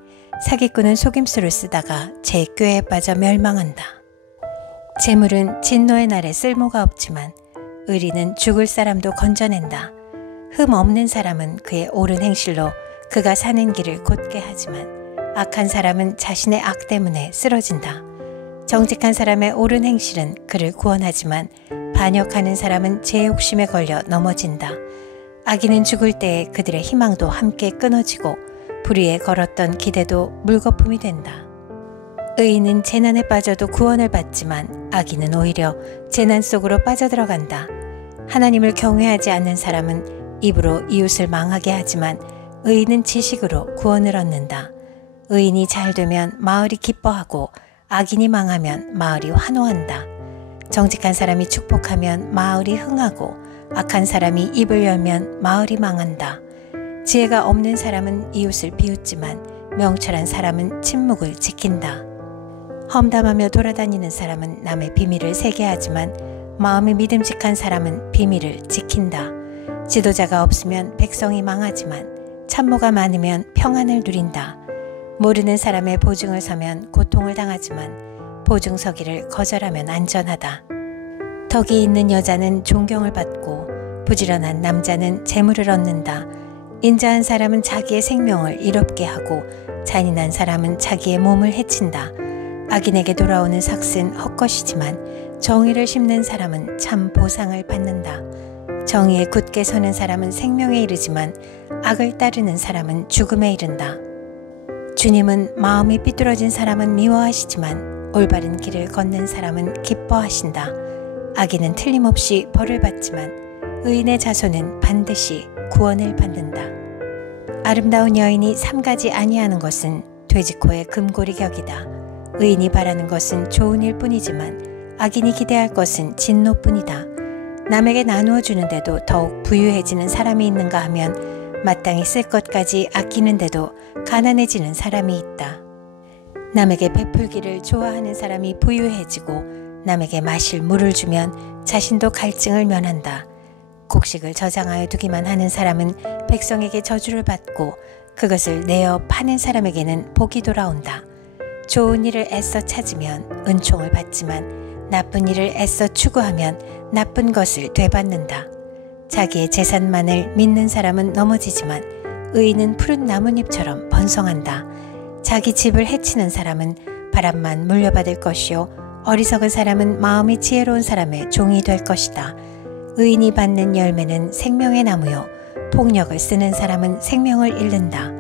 사기꾼은 속임수를 쓰다가 제 꾀에 빠져 멸망한다. 재물은 진노의 날에 쓸모가 없지만 의리는 죽을 사람도 건져낸다. 흠 없는 사람은 그의 옳은 행실로 그가 사는 길을 곧게 하지만 악한 사람은 자신의 악 때문에 쓰러진다. 정직한 사람의 옳은 행실은 그를 구원하지만 반역하는 사람은 제 욕심에 걸려 넘어진다. 악인은 죽을 때에 그들의 희망도 함께 끊어지고 불의에 걸었던 기대도 물거품이 된다. 의인은 재난에 빠져도 구원을 받지만 악인은 오히려 재난 속으로 빠져들어간다. 하나님을 경외하지 않는 사람은 입으로 이웃을 망하게 하지만 의인은 지식으로 구원을 얻는다. 의인이 잘 되면 마을이 기뻐하고 악인이 망하면 마을이 환호한다. 정직한 사람이 축복하면 마을이 흥하고 악한 사람이 입을 열면 마을이 망한다. 지혜가 없는 사람은 이웃을 비웃지만 명철한 사람은 침묵을 지킨다. 험담하며 돌아다니는 사람은 남의 비밀을 새게 하지만 마음이 믿음직한 사람은 비밀을 지킨다. 지도자가 없으면 백성이 망하지만 참모가 많으면 평안을 누린다. 모르는 사람의 보증을 서면 고통을 당하지만 보증 서기를 거절하면 안전하다. 덕이 있는 여자는 존경을 받고 부지런한 남자는 재물을 얻는다. 인자한 사람은 자기의 생명을 이롭게 하고 잔인한 사람은 자기의 몸을 해친다. 악인에게 돌아오는 삭은 헛것이지만 정의를 심는 사람은 참 보상을 받는다. 정의에 굳게 서는 사람은 생명에 이르지만 악을 따르는 사람은 죽음에 이른다. 주님은 마음이 삐뚤어진 사람은 미워하시지만 올바른 길을 걷는 사람은 기뻐하신다. 악인은 틀림없이 벌을 받지만 의인의 자손은 반드시 구원을 받는다. 아름다운 여인이 삼가지 아니하는 것은 돼지코의 금고리 격이다. 의인이 바라는 것은 좋은 일 뿐이지만 악인이 기대할 것은 진노뿐이다. 남에게 나누어 주는데도 더욱 부유해지는 사람이 있는가 하면 마땅히 쓸 것까지 아끼는데도 가난해지는 사람이 있다. 남에게 베풀기를 좋아하는 사람이 부유해지고 남에게 마실 물을 주면 자신도 갈증을 면한다. 곡식을 저장하여 두기만 하는 사람은 백성에게 저주를 받고 그것을 내어 파는 사람에게는 복이 돌아온다. 좋은 일을 애써 찾으면 은총을 받지만 나쁜 일을 애써 추구하면 나쁜 것을 되받는다. 자기의 재산만을 믿는 사람은 넘어지지만 의인은 푸른 나뭇잎처럼 번성한다. 자기 집을 해치는 사람은 바람만 물려받을 것이요 어리석은 사람은 마음이 지혜로운 사람의 종이 될 것이다. 의인이 받는 열매는 생명의 나무요 폭력을 쓰는 사람은 생명을 잃는다.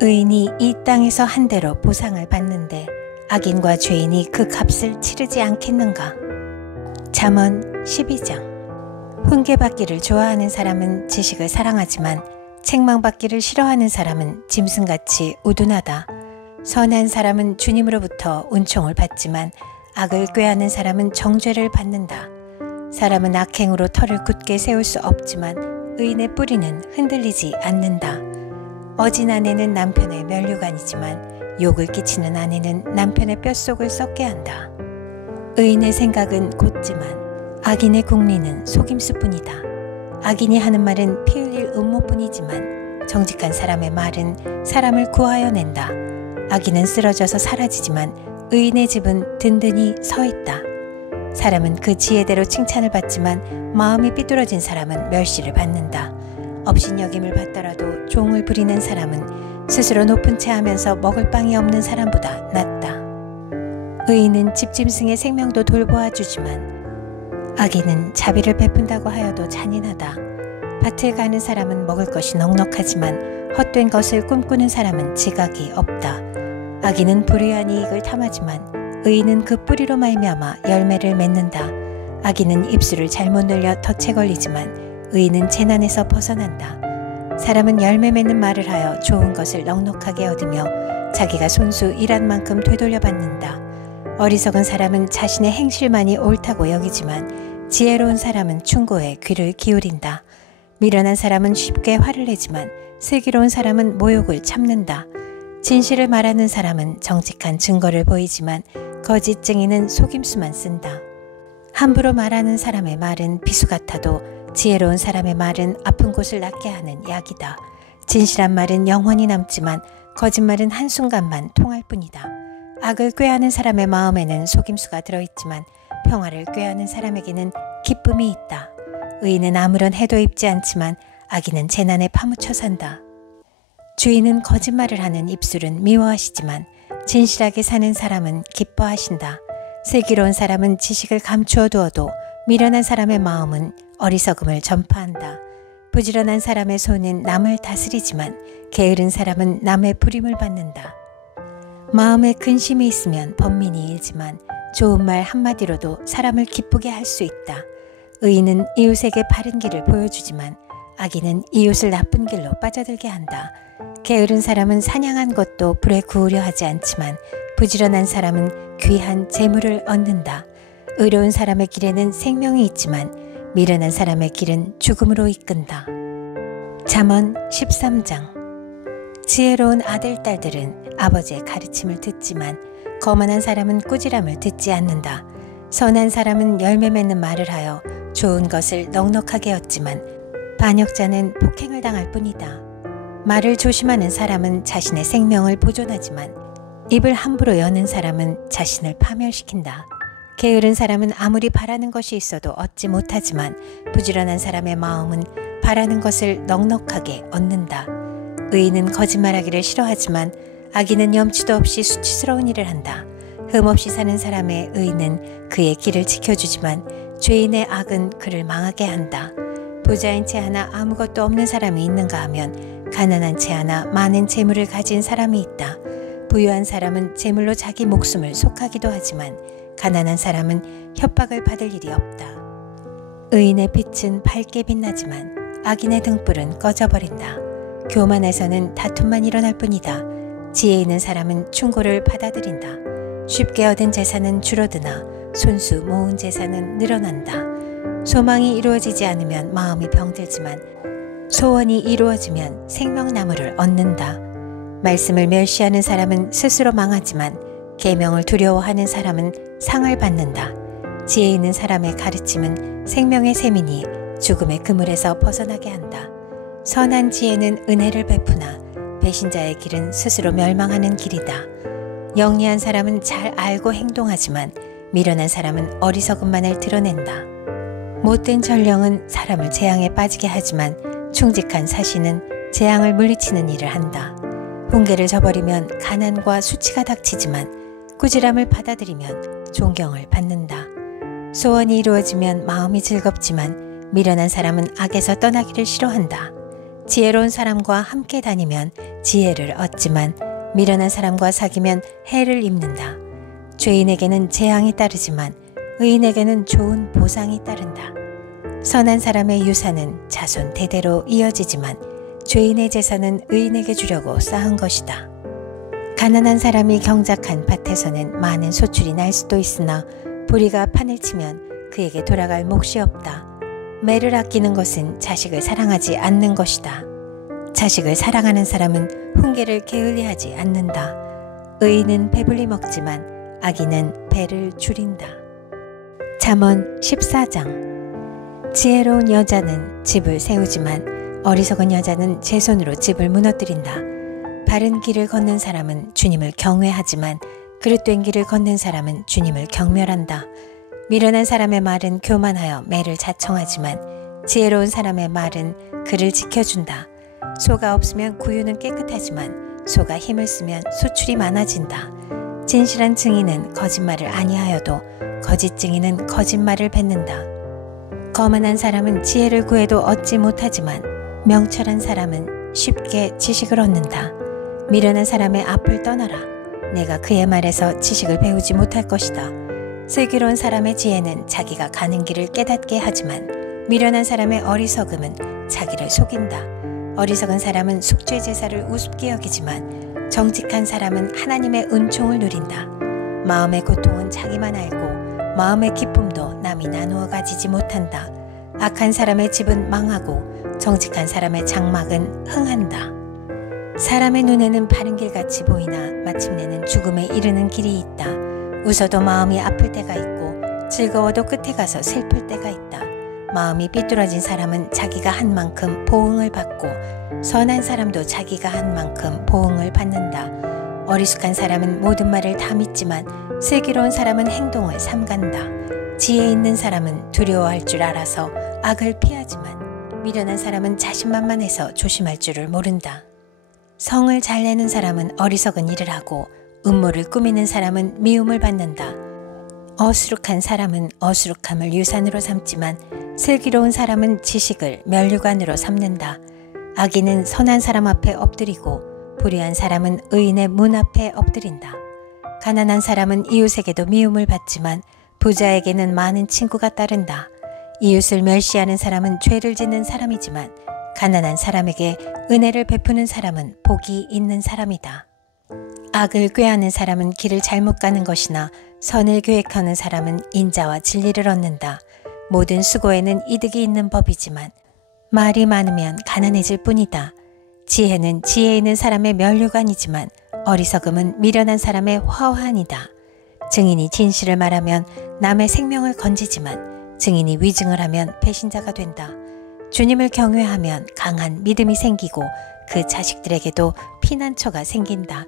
의인이 이 땅에서 한 대로 보상을 받는데 악인과 죄인이 그 값을 치르지 않겠는가? 잠언 12장. 훈계받기를 좋아하는 사람은 지식을 사랑하지만 책망받기를 싫어하는 사람은 짐승같이 우둔하다. 선한 사람은 주님으로부터 은총을 받지만 악을 꾀하는 사람은 정죄를 받는다. 사람은 악행으로 터를 굳게 세울 수 없지만 의인의 뿌리는 흔들리지 않는다. 어진 아내는 남편의 면류관이지만 욕을 끼치는 아내는 남편의 뼛속을 썩게 한다. 의인의 생각은 곧지만 악인의 궁리는 속임수뿐이다. 악인이 하는 말은 피 흘릴 음모뿐이지만 정직한 사람의 말은 사람을 구하여 낸다. 악인은 쓰러져서 사라지지만 의인의 집은 든든히 서 있다. 사람은 그 지혜대로 칭찬을 받지만 마음이 삐뚤어진 사람은 멸시를 받는다. 업신여김을 받더라도 종을 부리는 사람은 스스로 높은 채 하면서 먹을 빵이 없는 사람보다 낫다. 의인은 집짐승의 생명도 돌보아 주지만 악인은 자비를 베푼다고 하여도 잔인하다. 밭을 가는 사람은 먹을 것이 넉넉하지만 헛된 것을 꿈꾸는 사람은 지각이 없다. 악인은 불의한 이익을 탐하지만 의인은 그 뿌리로 말미암아 열매를 맺는다. 악인은 입술을 잘못 늘려 덫에 걸리지만 의인은 재난에서 벗어난다. 사람은 열매 맺는 말을 하여 좋은 것을 넉넉하게 얻으며 자기가 손수 일한 만큼 되돌려받는다. 어리석은 사람은 자신의 행실만이 옳다고 여기지만 지혜로운 사람은 충고에 귀를 기울인다. 미련한 사람은 쉽게 화를 내지만 슬기로운 사람은 모욕을 참는다. 진실을 말하는 사람은 정직한 증거를 보이지만 거짓 증인은 속임수만 쓴다. 함부로 말하는 사람의 말은 비수 같아도 지혜로운 사람의 말은 아픈 곳을 낫게 하는 약이다. 진실한 말은 영원히 남지만 거짓말은 한순간만 통할 뿐이다. 악을 꾀하는 사람의 마음에는 속임수가 들어있지만 평화를 꾀하는 사람에게는 기쁨이 있다. 의인은 아무런 해도 입지 않지만 악인은 재난에 파묻혀 산다. 주인은 거짓말을 하는 입술은 미워하시지만 진실하게 사는 사람은 기뻐하신다. 슬기로운 사람은 지식을 감추어 두어도 미련한 사람의 마음은 어리석음을 전파한다. 부지런한 사람의 손은 남을 다스리지만 게으른 사람은 남의 부림을 받는다. 마음에 근심이 있으면 번민이 일지만 좋은 말 한마디로도 사람을 기쁘게 할 수 있다. 의인은 이웃에게 바른 길을 보여주지만 악인은 이웃을 나쁜 길로 빠져들게 한다. 게으른 사람은 사냥한 것도 불에 구우려 하지 않지만 부지런한 사람은 귀한 재물을 얻는다. 의로운 사람의 길에는 생명이 있지만 미련한 사람의 길은 죽음으로 이끈다. 잠언 13장. 지혜로운 아들, 딸들은 아버지의 가르침을 듣지만 거만한 사람은 꾸지람을 듣지 않는다. 선한 사람은 열매 맺는 말을 하여 좋은 것을 넉넉하게 얻지만 반역자는 폭행을 당할 뿐이다. 말을 조심하는 사람은 자신의 생명을 보존하지만 입을 함부로 여는 사람은 자신을 파멸시킨다. 게으른 사람은 아무리 바라는 것이 있어도 얻지 못하지만 부지런한 사람의 마음은 바라는 것을 넉넉하게 얻는다. 의인은 거짓말하기를 싫어하지만 악인은 염치도 없이 수치스러운 일을 한다. 흠없이 사는 사람의 의는 그의 길을 지켜주지만 죄인의 악은 그를 망하게 한다. 부자인 채 하나 아무것도 없는 사람이 있는가 하면 가난한 채 하나 많은 재물을 가진 사람이 있다. 부유한 사람은 재물로 자기 목숨을 속하기도 하지만 가난한 사람은 협박을 받을 일이 없다. 의인의 빛은 밝게 빛나지만 악인의 등불은 꺼져버린다. 교만에서는 다툼만 일어날 뿐이다. 지혜 있는 사람은 충고를 받아들인다. 쉽게 얻은 재산은 줄어드나 손수 모은 재산은 늘어난다. 소망이 이루어지지 않으면 마음이 병들지만 소원이 이루어지면 생명나무를 얻는다. 말씀을 멸시하는 사람은 스스로 망하지만 계명을 두려워하는 사람은 상을 받는다. 지혜 있는 사람의 가르침은 생명의 샘이니 죽음의 그물에서 벗어나게 한다. 선한 지혜는 은혜를 베푸나 배신자의 길은 스스로 멸망하는 길이다. 영리한 사람은 잘 알고 행동하지만 미련한 사람은 어리석음만을 드러낸다. 못된 전령은 사람을 재앙에 빠지게 하지만 충직한 사신은 재앙을 물리치는 일을 한다. 훈계를 저버리면 가난과 수치가 닥치지만 꾸지람을 받아들이면 존경을 받는다. 소원이 이루어지면 마음이 즐겁지만 미련한 사람은 악에서 떠나기를 싫어한다. 지혜로운 사람과 함께 다니면 지혜를 얻지만 미련한 사람과 사귀면 해를 입는다. 죄인에게는 재앙이 따르지만 의인에게는 좋은 보상이 따른다. 선한 사람의 유산은 자손 대대로 이어지지만 죄인의 재산은 의인에게 주려고 쌓은 것이다. 가난한 사람이 경작한 밭에서는 많은 소출이 날 수도 있으나 불의가 판을 치면 그에게 돌아갈 몫이 없다. 매를 아끼는 것은 자식을 사랑하지 않는 것이다. 자식을 사랑하는 사람은 훈계를 게을리하지 않는다. 의인은 배불리 먹지만 악인은 배를 줄인다. 잠언 14장. 지혜로운 여자는 집을 세우지만 어리석은 여자는 제 손으로 집을 무너뜨린다. 바른 길을 걷는 사람은 주님을 경외하지만 그릇된 길을 걷는 사람은 주님을 경멸한다. 미련한 사람의 말은 교만하여 매를 자청하지만 지혜로운 사람의 말은 그를 지켜준다. 소가 없으면 구유는 깨끗하지만 소가 힘을 쓰면 소출이 많아진다. 진실한 증인은 거짓말을 아니하여도 거짓 증인은 거짓말을 뱉는다. 거만한 사람은 지혜를 구해도 얻지 못하지만 명철한 사람은 쉽게 지식을 얻는다. 미련한 사람의 앞을 떠나라. 내가 그의 말에서 지식을 배우지 못할 것이다. 슬기로운 사람의 지혜는 자기가 가는 길을 깨닫게 하지만 미련한 사람의 어리석음은 자기를 속인다. 어리석은 사람은 속죄 제사를 우습게 여기지만 정직한 사람은 하나님의 은총을 누린다. 마음의 고통은 자기만 알고 마음의 기쁨도 남이 나누어 가지지 못한다. 악한 사람의 집은 망하고 정직한 사람의 장막은 흥한다. 사람의 눈에는 바른 길같이 보이나 마침내는 죽음에 이르는 길이 있다. 웃어도 마음이 아플 때가 있고 즐거워도 끝에 가서 슬플 때가 있다. 마음이 삐뚤어진 사람은 자기가 한 만큼 보응을 받고 선한 사람도 자기가 한 만큼 보응을 받는다. 어리숙한 사람은 모든 말을 다 믿지만 슬기로운 사람은 행동을 삼간다. 지혜 있는 사람은 두려워할 줄 알아서 악을 피하지만 미련한 사람은 자신만만해서 조심할 줄을 모른다. 성을 잘 내는 사람은 어리석은 일을 하고 음모를 꾸미는 사람은 미움을 받는다. 어수룩한 사람은 어수룩함을 유산으로 삼지만 슬기로운 사람은 지식을 면류관으로 삼는다. 악인은 선한 사람 앞에 엎드리고 불의한 사람은 의인의 문 앞에 엎드린다. 가난한 사람은 이웃에게도 미움을 받지만 부자에게는 많은 친구가 따른다. 이웃을 멸시하는 사람은 죄를 짓는 사람이지만 가난한 사람에게 은혜를 베푸는 사람은 복이 있는 사람이다. 악을 꾀하는 사람은 길을 잘못 가는 것이나 선을 계획하는 사람은 인자와 진리를 얻는다. 모든 수고에는 이득이 있는 법이지만 말이 많으면 가난해질 뿐이다. 지혜는 지혜 있는 사람의 면류관이지만 어리석음은 미련한 사람의 화환이다. 증인이 진실을 말하면 남의 생명을 건지지만 증인이 위증을 하면 배신자가 된다. 주님을 경외하면 강한 믿음이 생기고 그 자식들에게도 피난처가 생긴다.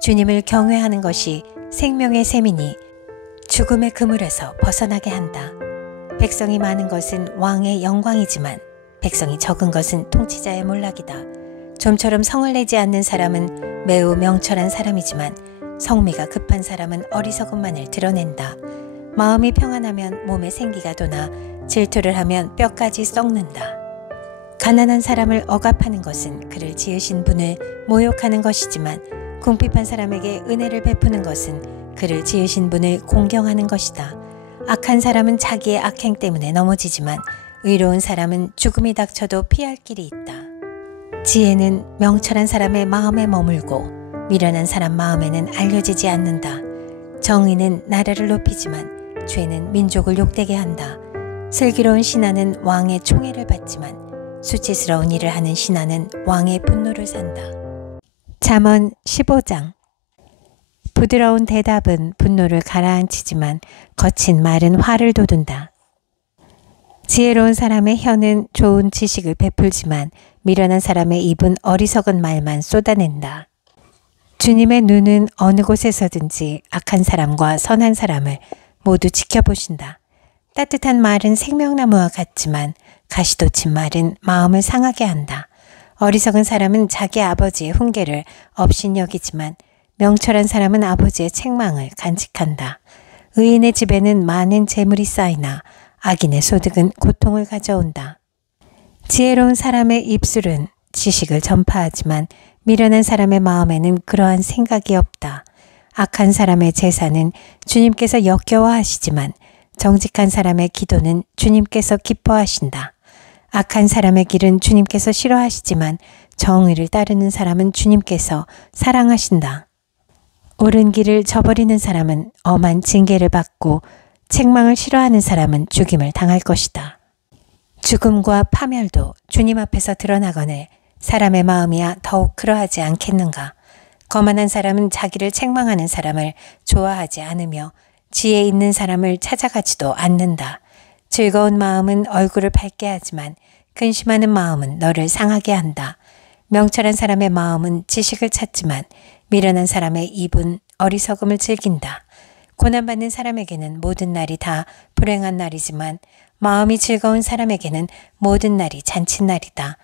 주님을 경외하는 것이 생명의 셈이니 죽음의 그물에서 벗어나게 한다. 백성이 많은 것은 왕의 영광이지만 백성이 적은 것은 통치자의 몰락이다. 좀처럼 성을 내지 않는 사람은 매우 명철한 사람이지만 성미가 급한 사람은 어리석음만을 드러낸다. 마음이 평안하면 몸에 생기가 도나 질투를 하면 뼈까지 썩는다. 가난한 사람을 억압하는 것은 그를 지으신 분을 모욕하는 것이지만 궁핍한 사람에게 은혜를 베푸는 것은 그를 지으신 분을 공경하는 것이다. 악한 사람은 자기의 악행 때문에 넘어지지만 의로운 사람은 죽음이 닥쳐도 피할 길이 있다. 지혜는 명철한 사람의 마음에 머물고 미련한 사람 마음에는 알려지지 않는다. 정의는 나라를 높이지만 죄는 민족을 욕되게 한다. 슬기로운 신하는 왕의 총애를 받지만 수치스러운 일을 하는 신하는 왕의 분노를 산다. 잠언 15장. 부드러운 대답은 분노를 가라앉히지만 거친 말은 화를 돋운다. 지혜로운 사람의 혀는 좋은 지식을 베풀지만 미련한 사람의 입은 어리석은 말만 쏟아낸다. 주님의 눈은 어느 곳에서든지 악한 사람과 선한 사람을 모두 지켜보신다. 따뜻한 말은 생명나무와 같지만 가시돋친 말은 마음을 상하게 한다. 어리석은 사람은 자기 아버지의 훈계를 업신여기지만 명철한 사람은 아버지의 책망을 간직한다. 의인의 집에는 많은 재물이 쌓이나 악인의 소득은 고통을 가져온다. 지혜로운 사람의 입술은 지식을 전파하지만 미련한 사람의 마음에는 그러한 생각이 없다. 악한 사람의 제사는 주님께서 역겨워하시지만 정직한 사람의 기도는 주님께서 기뻐하신다. 악한 사람의 길은 주님께서 싫어하시지만 정의를 따르는 사람은 주님께서 사랑하신다. 옳은 길을 저버리는 사람은 엄한 징계를 받고 책망을 싫어하는 사람은 죽임을 당할 것이다. 죽음과 파멸도 주님 앞에서 드러나거늘 사람의 마음이야 더욱 그러하지 않겠는가. 거만한 사람은 자기를 책망하는 사람을 좋아하지 않으며 지혜 있는 사람을 찾아가지도 않는다. 즐거운 마음은 얼굴을 밝게 하지만 근심하는 마음은 너를 상하게 한다. 명철한 사람의 마음은 지식을 찾지만 미련한 사람의 입은 어리석음을 즐긴다. 고난받는 사람에게는 모든 날이 다 불행한 날이지만 마음이 즐거운 사람에게는 모든 날이 잔칫날이다.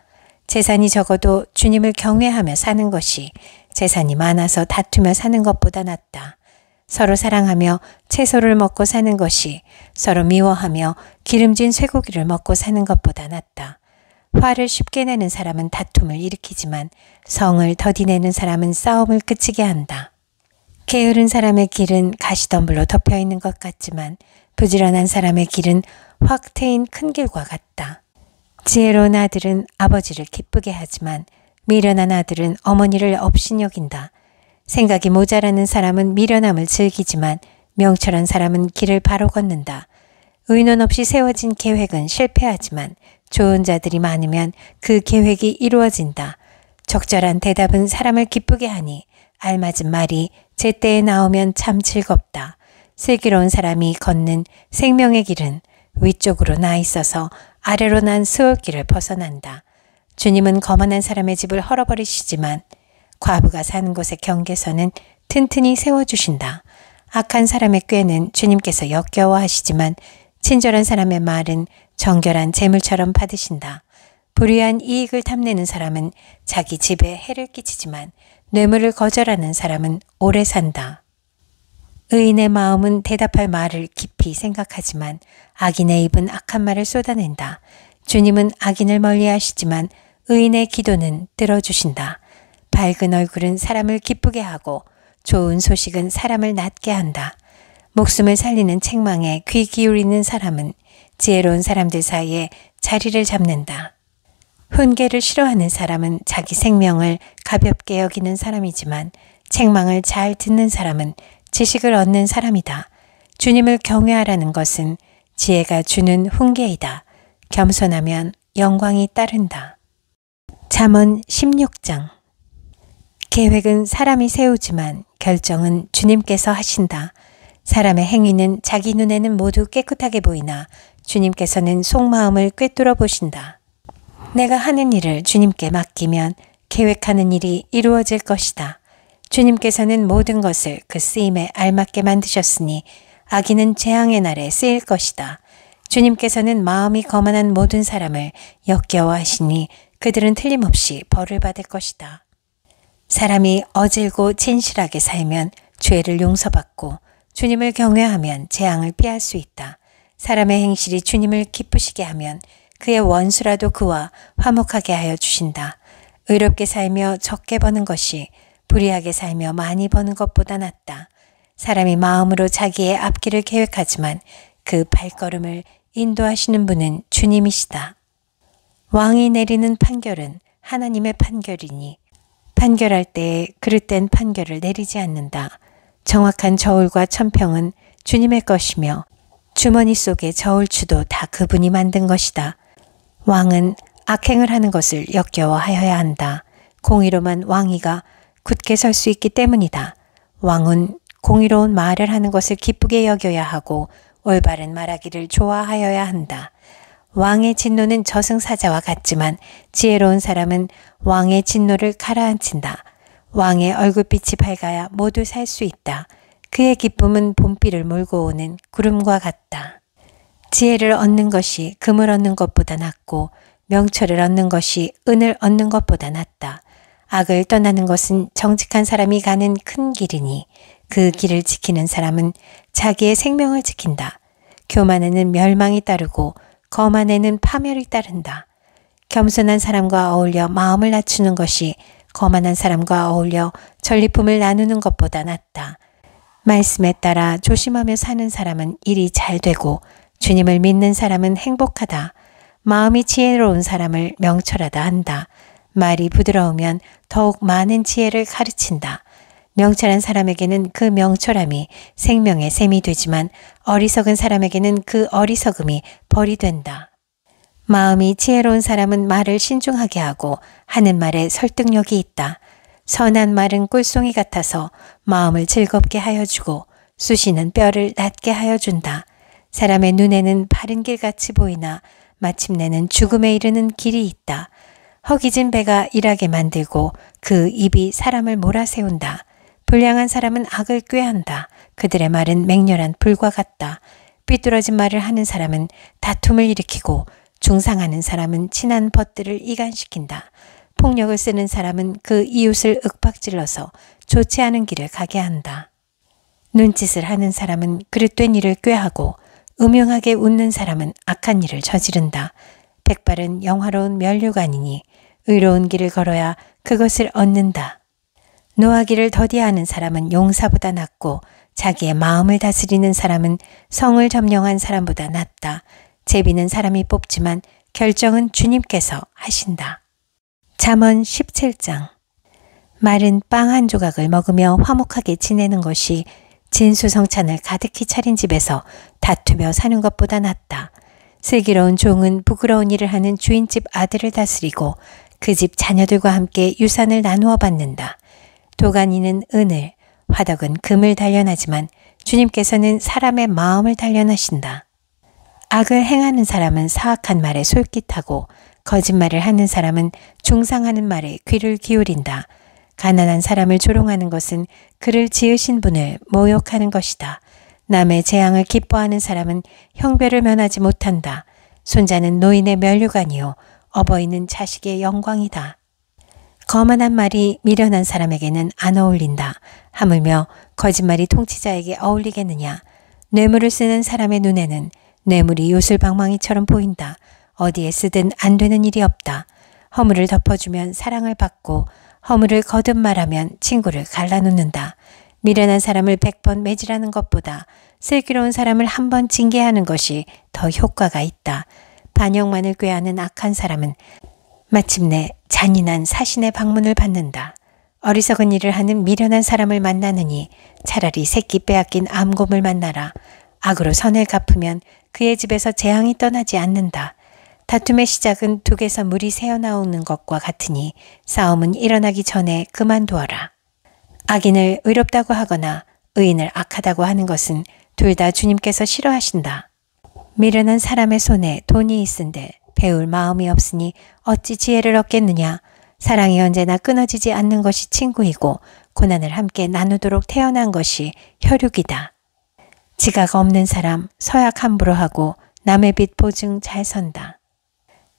재산이 적어도 주님을 경외하며 사는 것이 재산이 많아서 다투며 사는 것보다 낫다. 서로 사랑하며 채소를 먹고 사는 것이 서로 미워하며 기름진 쇠고기를 먹고 사는 것보다 낫다. 화를 쉽게 내는 사람은 다툼을 일으키지만 성을 더디내는 사람은 싸움을 그치게 한다. 게으른 사람의 길은 가시덤불로 덮여 있는 것 같지만 부지런한 사람의 길은 확 트인 큰 길과 같다. 지혜로운 아들은 아버지를 기쁘게 하지만 미련한 아들은 어머니를 업신여긴다. 생각이 모자라는 사람은 미련함을 즐기지만 명철한 사람은 길을 바로 걷는다. 의논 없이 세워진 계획은 실패하지만 좋은 자들이 많으면 그 계획이 이루어진다. 적절한 대답은 사람을 기쁘게 하니 알맞은 말이 제때에 나오면 참 즐겁다. 슬기로운 사람이 걷는 생명의 길은 위쪽으로 나 있어서 아래로 난 스올길을 벗어난다. 주님은 거만한 사람의 집을 헐어버리시지만 과부가 사는 곳의 경계선은 튼튼히 세워주신다. 악한 사람의 꾀는 주님께서 역겨워하시지만 친절한 사람의 말은 정결한 재물처럼 받으신다. 불의한 이익을 탐내는 사람은 자기 집에 해를 끼치지만 뇌물을 거절하는 사람은 오래 산다. 의인의 마음은 대답할 말을 깊이 생각하지만 악인의 입은 악한 말을 쏟아낸다. 주님은 악인을 멀리하시지만 의인의 기도는 들어주신다. 밝은 얼굴은 사람을 기쁘게 하고 좋은 소식은 사람을 낫게 한다. 목숨을 살리는 책망에 귀 기울이는 사람은 지혜로운 사람들 사이에 자리를 잡는다. 훈계를 싫어하는 사람은 자기 생명을 가볍게 여기는 사람이지만 책망을 잘 듣는 사람은 지식을 얻는 사람이다. 주님을 경외하라는 것은 지혜가 주는 훈계이다. 겸손하면 영광이 따른다. 잠언 16장. 계획은 사람이 세우지만 결정은 주님께서 하신다. 사람의 행위는 자기 눈에는 모두 깨끗하게 보이나 주님께서는 속마음을 꿰뚫어 보신다. 내가 하는 일을 주님께 맡기면 계획하는 일이 이루어질 것이다. 주님께서는 모든 것을 그 쓰임에 알맞게 만드셨으니 악인은 재앙의 날에 쓰일 것이다. 주님께서는 마음이 거만한 모든 사람을 역겨워하시니 그들은 틀림없이 벌을 받을 것이다. 사람이 어질고 진실하게 살면 죄를 용서받고 주님을 경외하면 재앙을 피할 수 있다. 사람의 행실이 주님을 기쁘시게 하면 그의 원수라도 그와 화목하게 하여 주신다. 의롭게 살며 적게 버는 것이 불의하게 살며 많이 버는 것보다 낫다. 사람이 마음으로 자기의 앞길을 계획하지만 그 발걸음을 인도하시는 분은 주님이시다. 왕이 내리는 판결은 하나님의 판결이니 판결할 때에 그릇된 판결을 내리지 않는다. 정확한 저울과 천평은 주님의 것이며 주머니 속의 저울추도 다 그분이 만든 것이다. 왕은 악행을 하는 것을 역겨워하여야 한다. 공의로만 왕위가 굳게 설 수 있기 때문이다. 왕은 공의로운 말을 하는 것을 기쁘게 여겨야 하고 올바른 말하기를 좋아하여야 한다. 왕의 진노는 저승사자와 같지만 지혜로운 사람은 왕의 진노를 가라앉힌다. 왕의 얼굴빛이 밝아야 모두 살 수 있다. 그의 기쁨은 봄비를 몰고 오는 구름과 같다. 지혜를 얻는 것이 금을 얻는 것보다 낫고 명철을 얻는 것이 은을 얻는 것보다 낫다. 악을 떠나는 것은 정직한 사람이 가는 큰 길이니 그 길을 지키는 사람은 자기의 생명을 지킨다. 교만에는 멸망이 따르고 거만에는 파멸이 따른다. 겸손한 사람과 어울려 마음을 낮추는 것이 거만한 사람과 어울려 전리품을 나누는 것보다 낫다. 말씀에 따라 조심하며 사는 사람은 일이 잘 되고 주님을 믿는 사람은 행복하다. 마음이 지혜로운 사람을 명철하다 한다. 말이 부드러우면 더욱 많은 지혜를 가르친다. 명철한 사람에게는 그 명철함이 생명의 샘이 되지만 어리석은 사람에게는 그 어리석음이 벌이 된다. 마음이 지혜로운 사람은 말을 신중하게 하고 하는 말에 설득력이 있다. 선한 말은 꿀송이 같아서 마음을 즐겁게 하여 주고 쑤시는 뼈를 낫게 하여 준다. 사람의 눈에는 바른 길같이 보이나 마침내는 죽음에 이르는 길이 있다. 허기진 배가 일하게 만들고 그 입이 사람을 몰아세운다. 불량한 사람은 악을 꾀한다. 그들의 말은 맹렬한 불과 같다. 삐뚤어진 말을 하는 사람은 다툼을 일으키고 중상하는 사람은 친한 벗들을 이간시킨다. 폭력을 쓰는 사람은 그 이웃을 윽박질러서 좋지 않은 길을 가게 한다. 눈짓을 하는 사람은 그릇된 일을 꾀하고 음흉하게 웃는 사람은 악한 일을 저지른다. 백발은 영화로운 면류관이니 의로운 길을 걸어야 그것을 얻는다. 노하기를 더디하는 사람은 용사보다 낫고 자기의 마음을 다스리는 사람은 성을 점령한 사람보다 낫다. 제비는 사람이 뽑지만 결정은 주님께서 하신다. 잠언 17장. 마른 빵 한 조각을 먹으며 화목하게 지내는 것이 진수성찬을 가득히 차린 집에서 다투며 사는 것보다 낫다. 슬기로운 종은 부끄러운 일을 하는 주인집 아들을 다스리고 그 집 자녀들과 함께 유산을 나누어 받는다. 도가니는 은을, 화덕은 금을 단련하지만 주님께서는 사람의 마음을 단련하신다. 악을 행하는 사람은 사악한 말에 솔깃하고 거짓말을 하는 사람은 중상하는 말에 귀를 기울인다. 가난한 사람을 조롱하는 것은 그를 지으신 분을 모욕하는 것이다. 남의 재앙을 기뻐하는 사람은 형벌을 면하지 못한다. 손자는 노인의 면류관이요 어버이는 자식의 영광이다. 거만한 말이 미련한 사람에게는 안 어울린다. 하물며 거짓말이 통치자에게 어울리겠느냐. 뇌물을 쓰는 사람의 눈에는 뇌물이 요술방망이처럼 보인다. 어디에 쓰든 안 되는 일이 없다. 허물을 덮어주면 사랑을 받고 허물을 거듭 말하면 친구를 갈라놓는다. 미련한 사람을 100번 매질하는 것보다 슬기로운 사람을 한 번 징계하는 것이 더 효과가 있다. 반역만을 꾀하는 악한 사람은 마침내 잔인한 사신의 방문을 받는다. 어리석은 일을 하는 미련한 사람을 만나느니 차라리 새끼 빼앗긴 암곰을 만나라. 악으로 선을 갚으면 그의 집에서 재앙이 떠나지 않는다. 다툼의 시작은 둑에서 물이 새어나오는 것과 같으니 싸움은 일어나기 전에 그만두어라. 악인을 의롭다고 하거나 의인을 악하다고 하는 것은 둘 다 주님께서 싫어하신다. 미련한 사람의 손에 돈이 있은데 배울 마음이 없으니 어찌 지혜를 얻겠느냐. 사랑이 언제나 끊어지지 않는 것이 친구이고 고난을 함께 나누도록 태어난 것이 혈육이다. 지각 없는 사람 서약 함부로 하고 남의 빚 보증 잘 선다.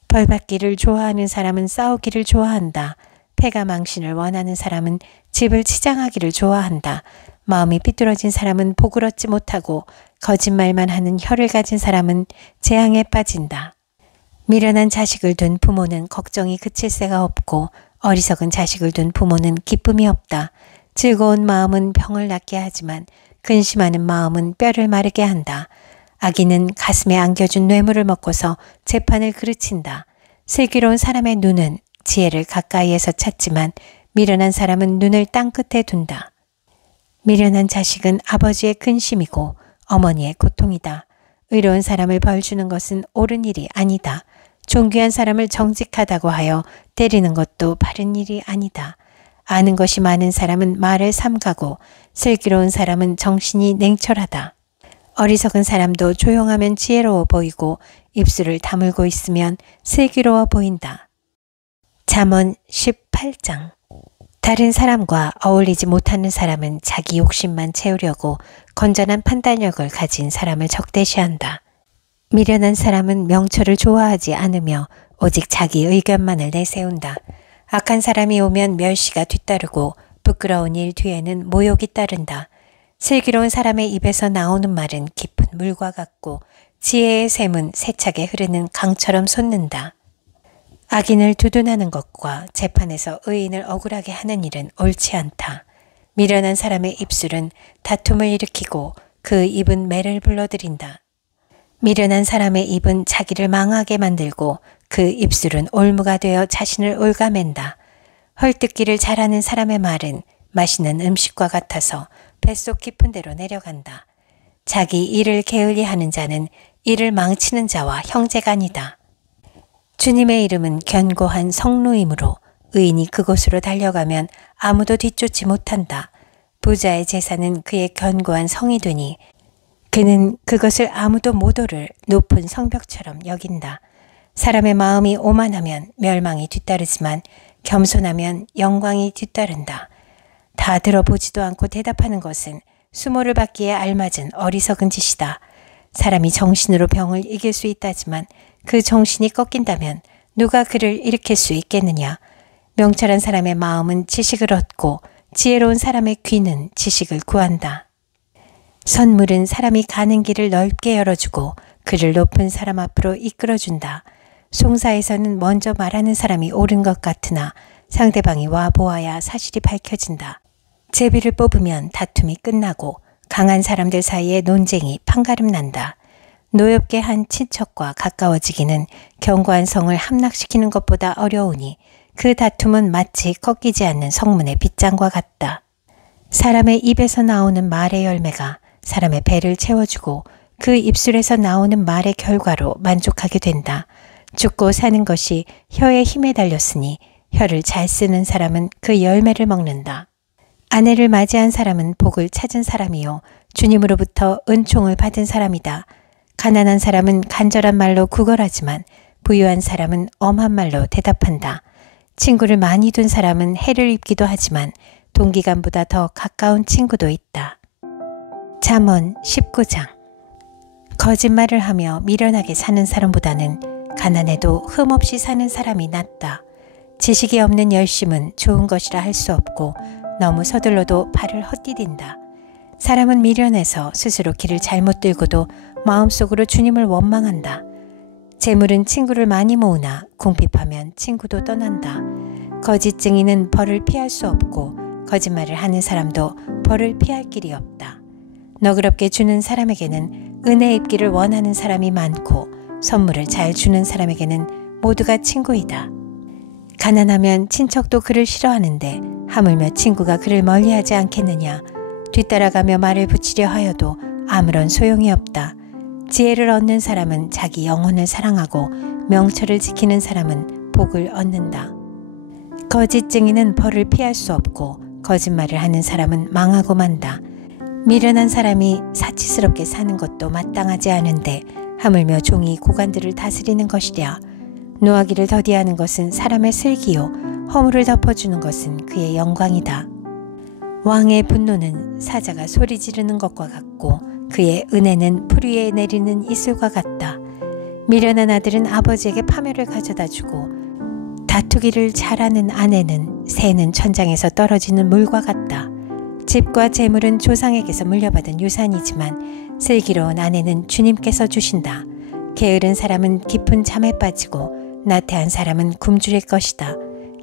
벌받기를 좋아하는 사람은 싸우기를 좋아한다. 패가 망신을 원하는 사람은 집을 치장하기를 좋아한다. 마음이 삐뚤어진 사람은 복을 얻지 못하고 거짓말만 하는 혀를 가진 사람은 재앙에 빠진다. 미련한 자식을 둔 부모는 걱정이 그칠 새가 없고 어리석은 자식을 둔 부모는 기쁨이 없다. 즐거운 마음은 병을 낫게 하지만 근심하는 마음은 뼈를 마르게 한다. 악인은 가슴에 안겨준 뇌물을 먹고서 재판을 그르친다. 슬기로운 사람의 눈은 지혜를 가까이에서 찾지만 미련한 사람은 눈을 땅끝에 둔다. 미련한 자식은 아버지의 근심이고 어머니의 고통이다. 의로운 사람을 벌주는 것은 옳은 일이 아니다. 존귀한 사람을 정직하다고 하여 때리는 것도 바른 일이 아니다. 아는 것이 많은 사람은 말을 삼가고 슬기로운 사람은 정신이 냉철하다. 어리석은 사람도 조용하면 지혜로워 보이고 입술을 다물고 있으면 슬기로워 보인다. 잠언 18장. 다른 사람과 어울리지 못하는 사람은 자기 욕심만 채우려고 건전한 판단력을 가진 사람을 적대시한다. 미련한 사람은 명철을 좋아하지 않으며 오직 자기 의견만을 내세운다. 악한 사람이 오면 멸시가 뒤따르고 부끄러운 일 뒤에는 모욕이 따른다. 슬기로운 사람의 입에서 나오는 말은 깊은 물과 같고 지혜의 샘은 세차게 흐르는 강처럼 솟는다. 악인을 두둔하는 것과 재판에서 의인을 억울하게 하는 일은 옳지 않다. 미련한 사람의 입술은 다툼을 일으키고 그 입은 매를 불러들인다. 미련한 사람의 입은 자기를 망하게 만들고 그 입술은 올무가 되어 자신을 올가맨다. 헐뜯기를 잘하는 사람의 말은 맛있는 음식과 같아서 뱃속 깊은 데로 내려간다. 자기 일을 게을리하는 자는 일을 망치는 자와 형제간이다. 주님의 이름은 견고한 성루이므로 의인이 그곳으로 달려가면 아무도 뒤쫓지 못한다. 부자의 재산은 그의 견고한 성이 되니 그는 그것을 아무도 못 오를 높은 성벽처럼 여긴다. 사람의 마음이 오만하면 멸망이 뒤따르지만 겸손하면 영광이 뒤따른다. 다 들어보지도 않고 대답하는 것은 수모를 받기에 알맞은 어리석은 짓이다. 사람이 정신으로 병을 이길 수 있다지만 그 정신이 꺾인다면 누가 그를 일으킬 수 있겠느냐. 명철한 사람의 마음은 지식을 얻고 지혜로운 사람의 귀는 지식을 구한다. 선물은 사람이 가는 길을 넓게 열어주고 그를 높은 사람 앞으로 이끌어준다. 송사에서는 먼저 말하는 사람이 옳은 것 같으나 상대방이 와보아야 사실이 밝혀진다. 제비를 뽑으면 다툼이 끝나고 강한 사람들 사이에 논쟁이 판가름 난다. 노엽게 한 친척과 가까워지기는 견고한 성을 함락시키는 것보다 어려우니 그 다툼은 마치 꺾이지 않는 성문의 빗장과 같다. 사람의 입에서 나오는 말의 열매가 사람의 배를 채워주고 그 입술에서 나오는 말의 결과로 만족하게 된다. 죽고 사는 것이 혀의 힘에 달렸으니 혀를 잘 쓰는 사람은 그 열매를 먹는다. 아내를 맞이한 사람은 복을 찾은 사람이요 주님으로부터 은총을 받은 사람이다. 가난한 사람은 간절한 말로 구걸하지만 부유한 사람은 엄한 말로 대답한다. 친구를 많이 둔 사람은 해를 입기도 하지만 동기간보다 더 가까운 친구도 있다. 잠언 19장. 거짓말을 하며 미련하게 사는 사람보다는 가난해도 흠없이 사는 사람이 낫다. 지식이 없는 열심은 좋은 것이라 할 수 없고 너무 서둘러도 발을 헛디딘다. 사람은 미련해서 스스로 길을 잘못 들고도 마음속으로 주님을 원망한다. 재물은 친구를 많이 모으나 궁핍하면 친구도 떠난다. 거짓 증인은 벌을 피할 수 없고 거짓말을 하는 사람도 벌을 피할 길이 없다. 너그럽게 주는 사람에게는 은혜 입기를 원하는 사람이 많고 선물을 잘 주는 사람에게는 모두가 친구이다. 가난하면 친척도 그를 싫어하는데 하물며 친구가 그를 멀리하지 않겠느냐. 뒤따라가며 말을 붙이려 하여도 아무런 소용이 없다. 지혜를 얻는 사람은 자기 영혼을 사랑하고 명철을 지키는 사람은 복을 얻는다. 거짓 증인은 벌을 피할 수 없고 거짓말을 하는 사람은 망하고 만다. 미련한 사람이 사치스럽게 사는 것도 마땅하지 않은데 하물며 종이 고관들을 다스리는 것이랴. 노하기를 더디하는 것은 사람의 슬기요 허물을 덮어주는 것은 그의 영광이다. 왕의 분노는 사자가 소리 지르는 것과 같고 그의 은혜는 풀 위에 내리는 이슬과 같다. 미련한 아들은 아버지에게 파멸을 가져다 주고 다투기를 잘하는 아내는 새는 천장에서 떨어지는 물과 같다. 집과 재물은 조상에게서 물려받은 유산이지만 슬기로운 아내는 주님께서 주신다. 게으른 사람은 깊은 잠에 빠지고 나태한 사람은 굶주릴 것이다.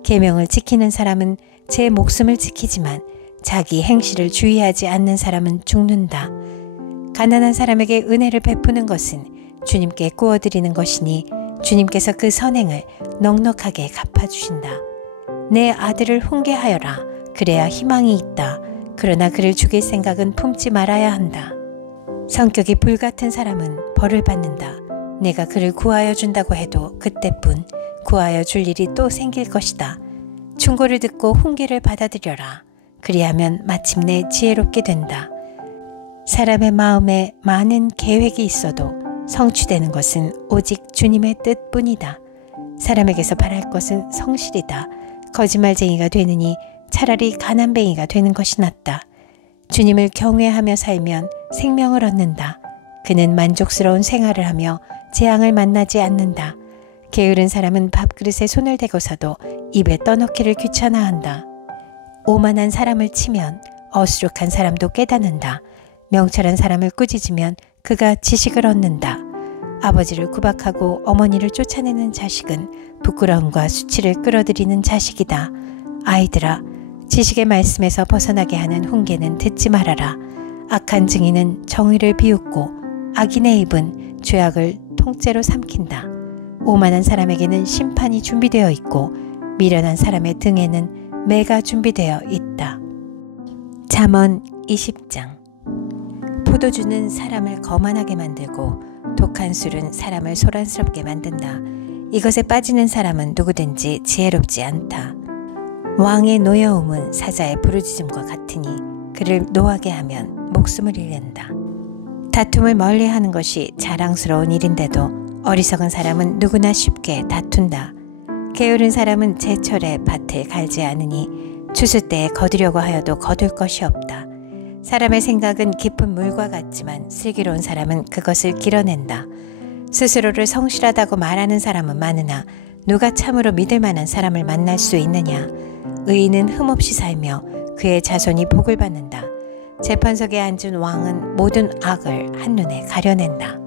계명을 지키는 사람은 제 목숨을 지키지만 자기 행실을 주의하지 않는 사람은 죽는다. 가난한 사람에게 은혜를 베푸는 것은 주님께 구워드리는 것이니 주님께서 그 선행을 넉넉하게 갚아주신다. 내 아들을 훈계하여라. 그래야 희망이 있다. 그러나 그를 죽일 생각은 품지 말아야 한다. 성격이 불같은 사람은 벌을 받는다. 내가 그를 구하여 준다고 해도 그때뿐 구하여 줄 일이 또 생길 것이다. 충고를 듣고 훈계를 받아들여라. 그리하면 마침내 지혜롭게 된다. 사람의 마음에 많은 계획이 있어도 성취되는 것은 오직 주님의 뜻뿐이다. 사람에게서 바랄 것은 성실이다. 거짓말쟁이가 되느니 차라리 가난뱅이가 되는 것이 낫다. 주님을 경외하며 살면 생명을 얻는다. 그는 만족스러운 생활을 하며 재앙을 만나지 않는다. 게으른 사람은 밥그릇에 손을 대고서도 입에 떠넣기를 귀찮아한다. 오만한 사람을 치면 어수룩한 사람도 깨닫는다. 명철한 사람을 꾸짖으면 그가 지식을 얻는다. 아버지를 구박하고 어머니를 쫓아내는 자식은 부끄러움과 수치를 끌어들이는 자식이다. 아이들아, 지식의 말씀에서 벗어나게 하는 훈계는 듣지 말아라. 악한 증인은 정의를 비웃고 악인의 입은 죄악을 통째로 삼킨다. 오만한 사람에게는 심판이 준비되어 있고 미련한 사람의 등에는 매가 준비되어 있다. 잠언 20장. 포도주는 사람을 거만하게 만들고 독한 술은 사람을 소란스럽게 만든다. 이것에 빠지는 사람은 누구든지 지혜롭지 않다. 왕의 노여움은 사자의 부르짖음과 같으니 그를 노하게 하면 목숨을 잃는다. 다툼을 멀리하는 것이 자랑스러운 일인데도 어리석은 사람은 누구나 쉽게 다툰다. 게으른 사람은 제철에 밭을 갈지 않으니 추수 때에 거두려고 하여도 거둘 것이 없다. 사람의 생각은 깊은 물과 같지만 슬기로운 사람은 그것을 길어낸다. 스스로를 성실하다고 말하는 사람은 많으나 누가 참으로 믿을 만한 사람을 만날 수 있느냐. 의인은 흠없이 살며 그의 자손이 복을 받는다. 재판석에 앉은 왕은 모든 악을 한눈에 가려낸다.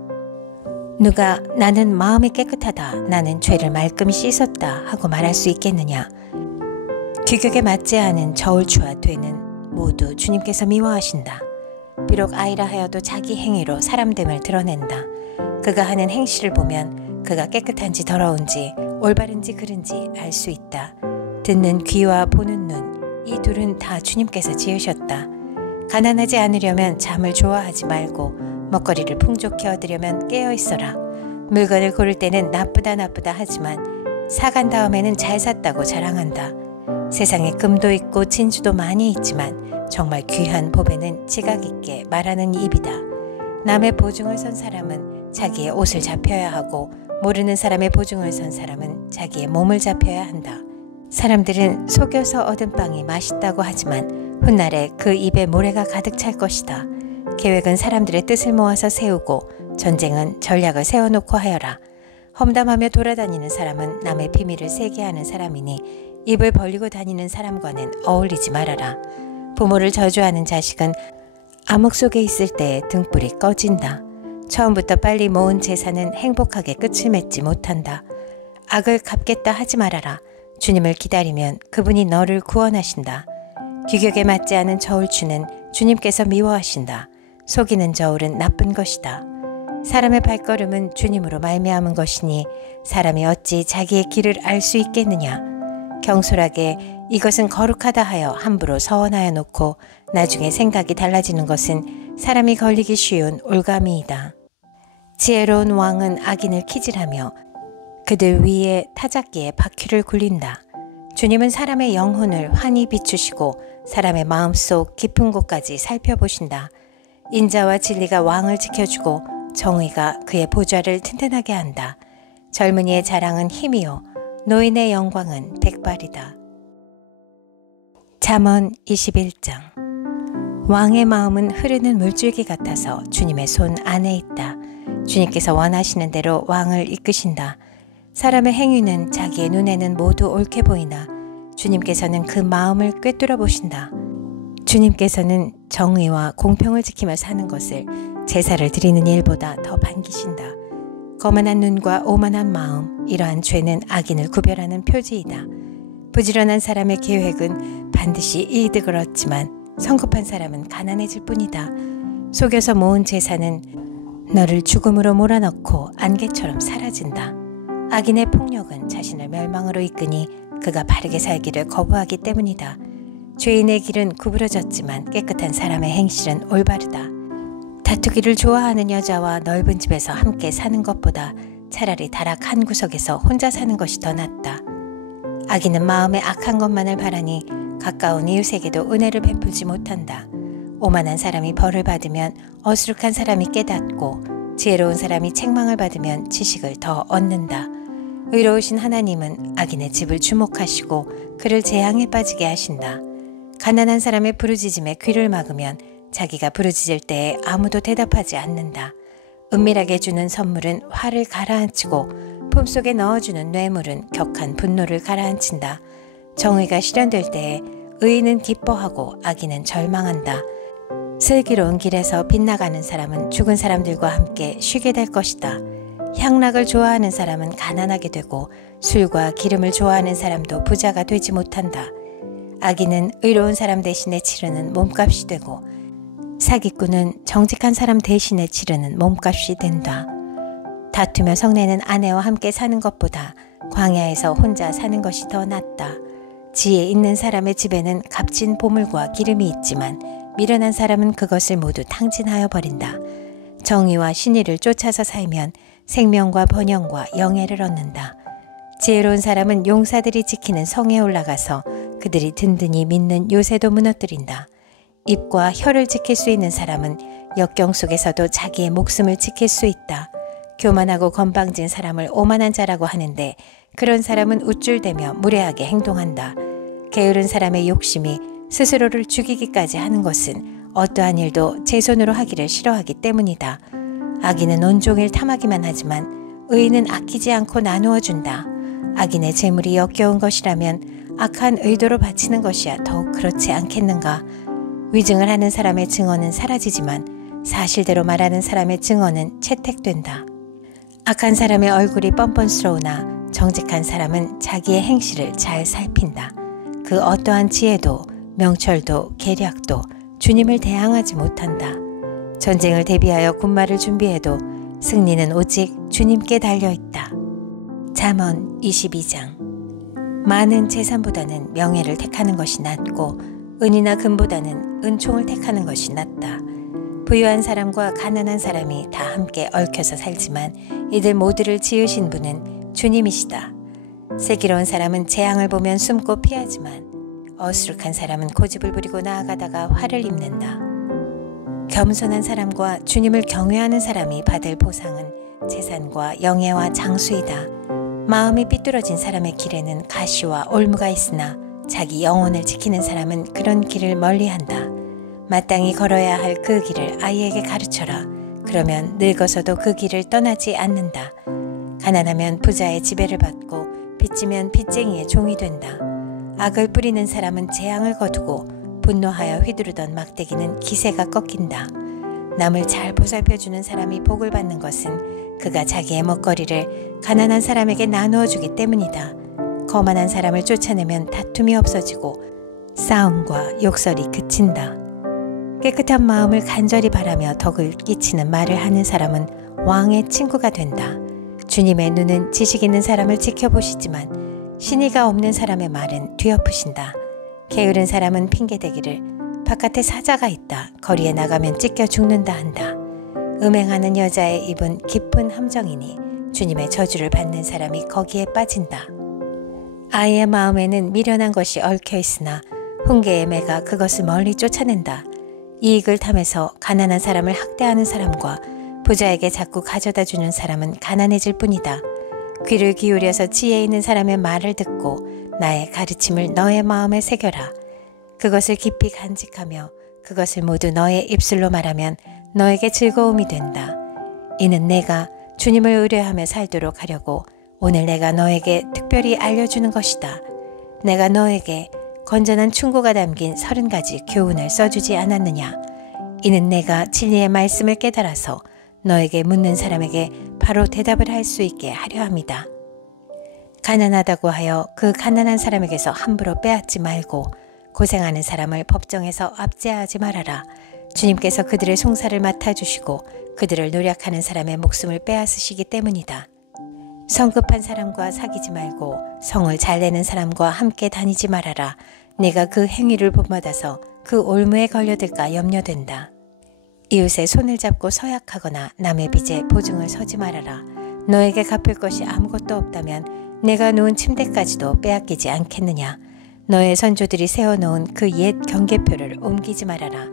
누가 나는 마음이 깨끗하다, 나는 죄를 말끔히 씻었다 하고 말할 수 있겠느냐. 규격에 맞지 않은 저울추와 되는 모두 주님께서 미워하신다. 비록 아이라 하여도 자기 행위로 사람됨을 드러낸다. 그가 하는 행실을 보면 그가 깨끗한지 더러운지 올바른지 그른지 알 수 있다. 듣는 귀와 보는 눈, 이 둘은 다 주님께서 지으셨다. 가난하지 않으려면 잠을 좋아하지 말고 먹거리를 풍족히 얻으려면 깨어있어라. 물건을 고를 때는 나쁘다 하지만 사간 다음에는 잘 샀다고 자랑한다. 세상에 금도 있고 진주도 많이 있지만 정말 귀한 법에는 지각 있게 말하는 입이다. 남의 보증을 선 사람은 자기의 옷을 잡혀야 하고 모르는 사람의 보증을 선 사람은 자기의 몸을 잡혀야 한다. 사람들은 속여서 얻은 빵이 맛있다고 하지만 훗날에 그 입에 모래가 가득 찰 것이다. 계획은 사람들의 뜻을 모아서 세우고 전쟁은 전략을 세워놓고 하여라. 험담하며 돌아다니는 사람은 남의 비밀을 세게 하는 사람이니 입을 벌리고 다니는 사람과는 어울리지 말아라. 부모를 저주하는 자식은 암흑 속에 있을 때에 등불이 꺼진다. 처음부터 빨리 모은 재산은 행복하게 끝을 맺지 못한다. 악을 갚겠다 하지 말아라. 주님을 기다리면 그분이 너를 구원하신다. 규격에 맞지 않은 저울추는 주님께서 미워하신다. 속이는 저울은 나쁜 것이다. 사람의 발걸음은 주님으로 말미암은 것이니 사람이 어찌 자기의 길을 알 수 있겠느냐. 경솔하게 이것은 거룩하다 하여 함부로 서원하여 놓고 나중에 생각이 달라지는 것은 사람이 걸리기 쉬운 올가미이다. 지혜로운 왕은 악인을 키질하며 그들 위에 타작기에 바퀴를 굴린다. 주님은 사람의 영혼을 환히 비추시고 사람의 마음속 깊은 곳까지 살펴보신다. 인자와 진리가 왕을 지켜주고 정의가 그의 보좌를 튼튼하게 한다. 젊은이의 자랑은 힘이요 노인의 영광은 백발이다. 잠언 21장. 왕의 마음은 흐르는 물줄기 같아서 주님의 손 안에 있다. 주님께서 원하시는 대로 왕을 이끄신다. 사람의 행위는 자기의 눈에는 모두 옳게 보이나 주님께서는 그 마음을 꿰뚫어 보신다. 주님께서는 정의와 공평을 지키며 사는 것을 제사를 드리는 일보다 더 반기신다. 거만한 눈과 오만한 마음, 이러한 죄는 악인을 구별하는 표지이다. 부지런한 사람의 계획은 반드시 이득을 얻지만 성급한 사람은 가난해질 뿐이다. 속여서 모은 제사는 너를 죽음으로 몰아넣고 안개처럼 사라진다. 악인의 폭력은 자신을 멸망으로 이끄니 그가 바르게 살기를 거부하기 때문이다. 죄인의 길은 구부러졌지만 깨끗한 사람의 행실은 올바르다. 다투기를 좋아하는 여자와 넓은 집에서 함께 사는 것보다 차라리 다락 한 구석에서 혼자 사는 것이 더 낫다. 악인은 마음에 악한 것만을 바라니 가까운 이웃에게도 은혜를 베풀지 못한다. 오만한 사람이 벌을 받으면 어수룩한 사람이 깨닫고 지혜로운 사람이 책망을 받으면 지식을 더 얻는다. 의로우신 하나님은 악인의 집을 주목하시고 그를 재앙에 빠지게 하신다. 가난한 사람의 부르짖음에 귀를 막으면 자기가 부르짖을 때에 아무도 대답하지 않는다. 은밀하게 주는 선물은 화를 가라앉히고 품속에 넣어주는 뇌물은 격한 분노를 가라앉힌다. 정의가 실현될 때에 의인은 기뻐하고 악인은 절망한다. 슬기로운 길에서 빗나가는 사람은 죽은 사람들과 함께 쉬게 될 것이다. 향락을 좋아하는 사람은 가난하게 되고 술과 기름을 좋아하는 사람도 부자가 되지 못한다. 악인은 의로운 사람 대신에 치르는 몸값이 되고 사기꾼은 정직한 사람 대신에 치르는 몸값이 된다. 다투며 성내는 아내와 함께 사는 것보다 광야에서 혼자 사는 것이 더 낫다. 지혜 있는 사람의 집에는 값진 보물과 기름이 있지만 미련한 사람은 그것을 모두 탕진하여 버린다. 정의와 신의를 쫓아서 살면 생명과 번영과 영예를 얻는다. 지혜로운 사람은 용사들이 지키는 성에 올라가서 그들이 든든히 믿는 요새도 무너뜨린다. 입과 혀를 지킬 수 있는 사람은 역경 속에서도 자기의 목숨을 지킬 수 있다. 교만하고 건방진 사람을 오만한 자라고 하는데 그런 사람은 우쭐대며 무례하게 행동한다. 게으른 사람의 욕심이 스스로를 죽이기까지 하는 것은 어떠한 일도 제 손으로 하기를 싫어하기 때문이다. 악인은 온종일 탐하기만 하지만 의인은 아끼지 않고 나누어 준다. 악인의 재물이 역겨운 것이라면 악한 의도로 바치는 것이야 더욱 그렇지 않겠는가. 위증을 하는 사람의 증언은 사라지지만 사실대로 말하는 사람의 증언은 채택된다. 악한 사람의 얼굴이 뻔뻔스러우나 정직한 사람은 자기의 행실을 잘 살핀다. 그 어떠한 지혜도 명철도 계략도 주님을 대항하지 못한다. 전쟁을 대비하여 군마를 준비해도 승리는 오직 주님께 달려있다. 잠언 22장. 많은 재산보다는 명예를 택하는 것이 낫고 은이나 금보다는 은총을 택하는 것이 낫다. 부유한 사람과 가난한 사람이 다 함께 얽혀서 살지만 이들 모두를 지으신 분은 주님이시다. 슬기로운 사람은 재앙을 보면 숨고 피하지만 어수룩한 사람은 고집을 부리고 나아가다가 화를 입는다. 겸손한 사람과 주님을 경외하는 사람이 받을 보상은 재산과 영예와 장수이다. 마음이 삐뚤어진 사람의 길에는 가시와 올무가 있으나 자기 영혼을 지키는 사람은 그런 길을 멀리한다. 마땅히 걸어야 할 그 길을 아이에게 가르쳐라. 그러면 늙어서도 그 길을 떠나지 않는다. 가난하면 부자의 지배를 받고 빚지면 빚쟁이의 종이 된다. 악을 뿌리는 사람은 재앙을 거두고 분노하여 휘두르던 막대기는 기세가 꺾인다. 남을 잘 보살펴주는 사람이 복을 받는 것은 그가 자기의 먹거리를 가난한 사람에게 나누어 주기 때문이다. 거만한 사람을 쫓아내면 다툼이 없어지고 싸움과 욕설이 그친다. 깨끗한 마음을 간절히 바라며 덕을 끼치는 말을 하는 사람은 왕의 친구가 된다. 주님의 눈은 지식 있는 사람을 지켜보시지만 신의가 없는 사람의 말은 뒤엎으신다. 게으른 사람은 핑계대기를 바깥에 사자가 있다. 거리에 나가면 찢겨 죽는다 한다. 음행하는 여자의 입은 깊은 함정이니 주님의 저주를 받는 사람이 거기에 빠진다. 아이의 마음에는 미련한 것이 얽혀 있으나 훈계의 매가 그것을 멀리 쫓아낸다. 이익을 탐해서 가난한 사람을 학대하는 사람과 부자에게 자꾸 가져다 주는 사람은 가난해질 뿐이다. 귀를 기울여서 지혜 있는 사람의 말을 듣고 나의 가르침을 너의 마음에 새겨라. 그것을 깊이 간직하며 그것을 모두 너의 입술로 말하면 너에게 즐거움이 된다. 이는 내가 주님을 의뢰하며 살도록 하려고 오늘 내가 너에게 특별히 알려주는 것이다. 내가 너에게 건전한 충고가 담긴 30가지 교훈을 써주지 않았느냐. 이는 내가 진리의 말씀을 깨달아서 너에게 묻는 사람에게 바로 대답을 할 수 있게 하려 함이다. 가난하다고 하여 그 가난한 사람에게서 함부로 빼앗지 말고 고생하는 사람을 법정에서 압제하지 말아라. 주님께서 그들의 송사를 맡아주시고 그들을 노력하는 사람의 목숨을 빼앗으시기 때문이다. 성급한 사람과 사귀지 말고 성을 잘 내는 사람과 함께 다니지 말아라. 내가 그 행위를 본받아서 그 올무에 걸려들까 염려된다. 이웃의 손을 잡고 서약하거나 남의 빚에 보증을 서지 말아라. 너에게 갚을 것이 아무것도 없다면 내가 놓은 침대까지도 빼앗기지 않겠느냐. 너의 선조들이 세워놓은 그 옛 경계표를 옮기지 말아라.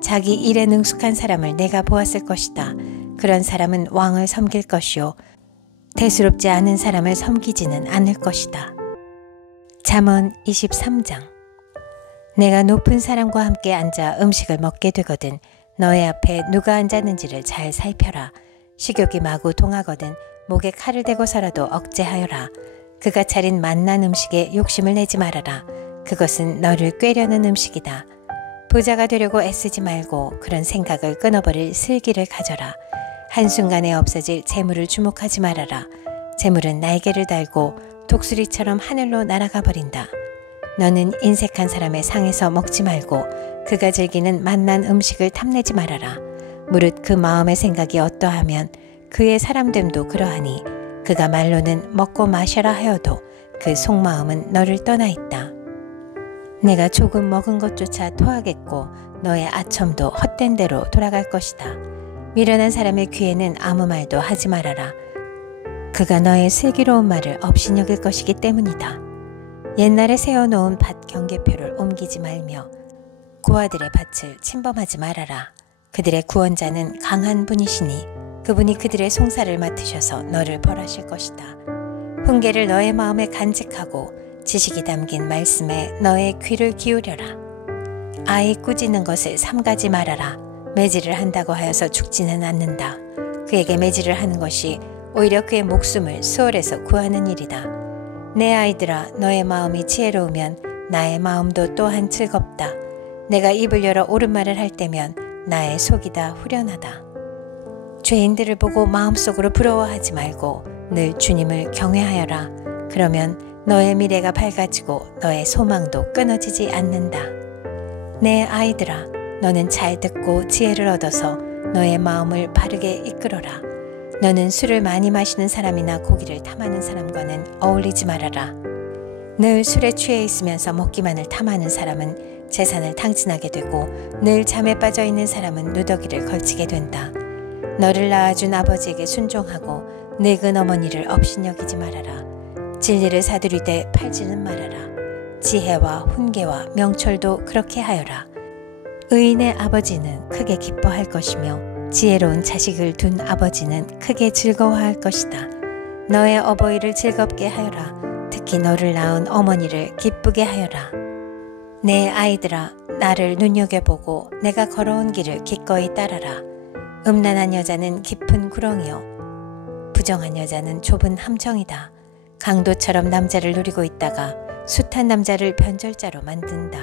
자기 일에 능숙한 사람을 내가 보았을 것이다. 그런 사람은 왕을 섬길 것이요 대수롭지 않은 사람을 섬기지는 않을 것이다. 잠언 23장. 내가 높은 사람과 함께 앉아 음식을 먹게 되거든 너의 앞에 누가 앉았는지를 잘 살펴라. 식욕이 마구 동하거든 목에 칼을 대고서라도 억제하여라. 그가 차린 맛난 음식에 욕심을 내지 말아라. 그것은 너를 꾀려는 음식이다. 부자가 되려고 애쓰지 말고 그런 생각을 끊어버릴 슬기를 가져라. 한순간에 없어질 재물을 주목하지 말아라. 재물은 날개를 달고 독수리처럼 하늘로 날아가 버린다. 너는 인색한 사람의 상에서 먹지 말고 그가 즐기는 맛난 음식을 탐내지 말아라. 무릇 그 마음의 생각이 어떠하면 그의 사람됨도 그러하니 그가 말로는 먹고 마셔라 하여도 그 속마음은 너를 떠나 있다. 내가 조금 먹은 것조차 토하겠고 너의 아첨도 헛된 대로 돌아갈 것이다. 미련한 사람의 귀에는 아무 말도 하지 말아라. 그가 너의 슬기로운 말을 업신여길 것이기 때문이다. 옛날에 세워놓은 밭 경계표를 옮기지 말며 고아들의 밭을 침범하지 말아라. 그들의 구원자는 강한 분이시니 그분이 그들의 송사를 맡으셔서 너를 벌하실 것이다. 훈계를 너의 마음에 간직하고 지식이 담긴 말씀에 너의 귀를 기울여라. 아이 꾸짖는 것을 삼가지 말아라. 매질을 한다고 하여서 죽지는 않는다. 그에게 매질을 하는 것이 오히려 그의 목숨을 수월해서 구하는 일이다. 내 아이들아, 너의 마음이 지혜로우면 나의 마음도 또한 즐겁다. 내가 입을 열어 옳은 말을 할 때면 나의 속이 다 후련하다. 죄인들을 보고 마음속으로 부러워하지 말고 늘 주님을 경외하여라. 그러면 너의 미래가 밝아지고 너의 소망도 끊어지지 않는다. 내 아이들아, 너는 잘 듣고 지혜를 얻어서 너의 마음을 바르게 이끌어라. 너는 술을 많이 마시는 사람이나 고기를 탐하는 사람과는 어울리지 말아라. 늘 술에 취해 있으면서 먹기만을 탐하는 사람은 재산을 탕진하게 되고 늘 잠에 빠져 있는 사람은 누더기를 걸치게 된다. 너를 낳아준 아버지에게 순종하고 늙은 어머니를 업신여기지 말아라. 진리를 사두리되 팔지는 말아라. 지혜와 훈계와 명철도 그렇게 하여라. 의인의 아버지는 크게 기뻐할 것이며 지혜로운 자식을 둔 아버지는 크게 즐거워할 것이다. 너의 어버이를 즐겁게 하여라. 특히 너를 낳은 어머니를 기쁘게 하여라. 내 아이들아, 나를 눈여겨보고 내가 걸어온 길을 기꺼이 따라라. 음란한 여자는 깊은 구렁이요 부정한 여자는 좁은 함정이다. 강도처럼 남자를 누리고 있다가 숱한 남자를 변절자로 만든다.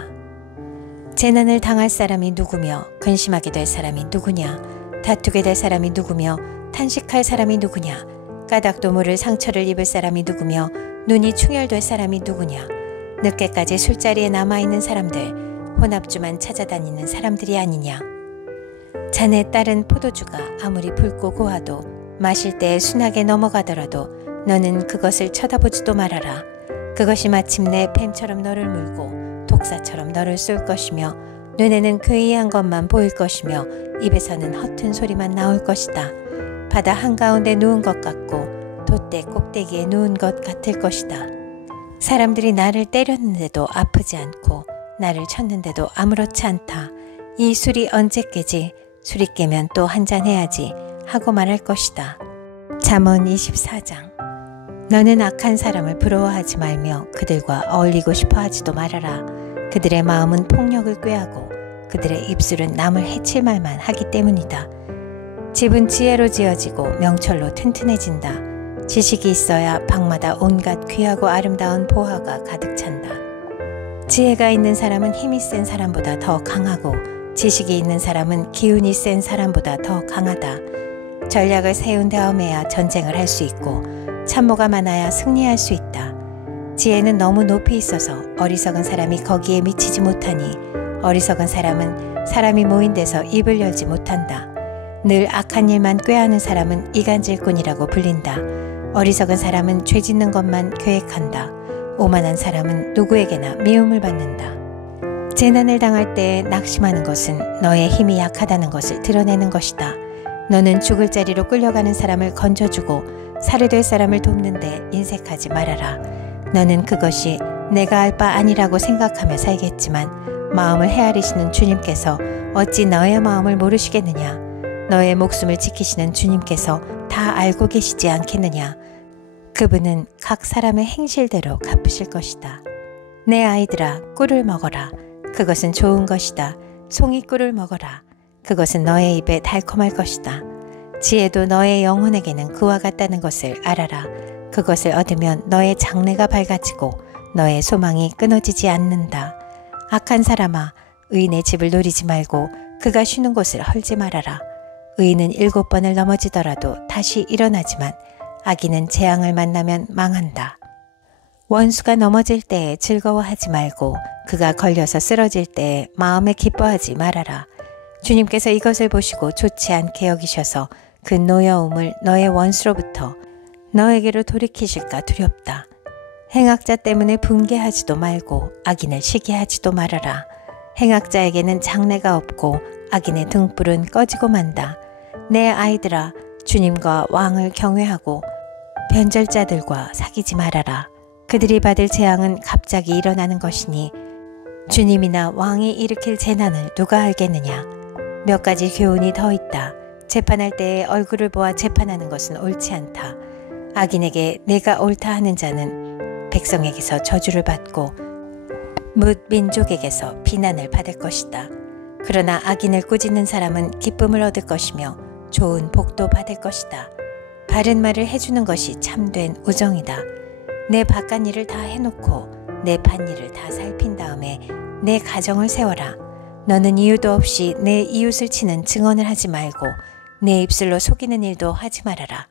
재난을 당할 사람이 누구며 근심하게 될 사람이 누구냐. 다투게 될 사람이 누구며 탄식할 사람이 누구냐. 까닭도 모를 상처를 입을 사람이 누구며 눈이 충혈될 사람이 누구냐. 늦게까지 술자리에 남아있는 사람들, 혼합주만 찾아다니는 사람들이 아니냐. 자네 딸은 포도주가 아무리 붉고 고와도 마실 때에 순하게 넘어가더라도 너는 그것을 쳐다보지도 말아라. 그것이 마침내 뱀처럼 너를 물고 독사처럼 너를 쏠 것이며 눈에는 괴이한 것만 보일 것이며 입에서는 허튼 소리만 나올 것이다. 바다 한가운데 누운 것 같고 돛대 꼭대기에 누운 것 같을 것이다. 사람들이 나를 때렸는데도 아프지 않고 나를 쳤는데도 아무렇지 않다. 이 술이 언제 깨지? 술이 깨면 또 한잔 해야지 하고 말할 것이다. 잠언 24장. 너는 악한 사람을 부러워하지 말며 그들과 어울리고 싶어 하지도 말아라. 그들의 마음은 폭력을 꾀하고 그들의 입술은 남을 해칠 말만 하기 때문이다. 집은 지혜로 지어지고 명철로 튼튼해진다. 지식이 있어야 방마다 온갖 귀하고 아름다운 보화가 가득 찬다. 지혜가 있는 사람은 힘이 센 사람보다 더 강하고 지식이 있는 사람은 기운이 센 사람보다 더 강하다. 전략을 세운 다음에야 전쟁을 할 수 있고 참모가 많아야 승리할 수 있다. 지혜는 너무 높이 있어서 어리석은 사람이 거기에 미치지 못하니 어리석은 사람은 사람이 모인 데서 입을 열지 못한다. 늘 악한 일만 꾀하는 사람은 이간질꾼이라고 불린다. 어리석은 사람은 죄 짓는 것만 계획한다. 오만한 사람은 누구에게나 미움을 받는다. 재난을 당할 때 낙심하는 것은 너의 힘이 약하다는 것을 드러내는 것이다. 너는 죽을 자리로 끌려가는 사람을 건져주고 살해될 사람을 돕는데 인색하지 말아라. 너는 그것이 내가 알 바 아니라고 생각하며 살겠지만 마음을 헤아리시는 주님께서 어찌 너의 마음을 모르시겠느냐. 너의 목숨을 지키시는 주님께서 다 알고 계시지 않겠느냐. 그분은 각 사람의 행실대로 갚으실 것이다. 내 아이들아, 꿀을 먹어라. 그것은 좋은 것이다. 송이꿀을 먹어라. 그것은 너의 입에 달콤할 것이다. 지혜도 너의 영혼에게는 그와 같다는 것을 알아라. 그것을 얻으면 너의 장래가 밝아지고 너의 소망이 끊어지지 않는다. 악한 사람아, 의인의 집을 노리지 말고 그가 쉬는 곳을 헐지 말아라. 의인은 7번을 넘어지더라도 다시 일어나지만 악인은 재앙을 만나면 망한다. 원수가 넘어질 때에 즐거워하지 말고 그가 걸려서 쓰러질 때에 마음에 기뻐하지 말아라. 주님께서 이것을 보시고 좋지 않게 여기셔서 그 노여움을 너의 원수로부터 너에게로 돌이키실까 두렵다. 행악자 때문에 분개하지도 말고 악인을 시기하지도 말아라. 행악자에게는 장래가 없고 악인의 등불은 꺼지고 만다. 내 아이들아, 주님과 왕을 경외하고 변절자들과 사귀지 말아라. 그들이 받을 재앙은 갑자기 일어나는 것이니 주님이나 왕이 일으킬 재난을 누가 알겠느냐. 몇 가지 교훈이 더 있다. 재판할 때에 얼굴을 보아 재판하는 것은 옳지 않다. 악인에게 내가 옳다 하는 자는 백성에게서 저주를 받고 뭇 민족에게서 비난을 받을 것이다. 그러나 악인을 꾸짖는 사람은 기쁨을 얻을 것이며 좋은 복도 받을 것이다. 바른 말을 해주는 것이 참된 우정이다. 내 바깥 일을 다 해놓고 내 밭일을 다 살핀 다음에 내 가정을 세워라. 너는 이유도 없이 내 이웃을 치는 증언을 하지 말고 내 입술로 속이는 일도 하지 말아라.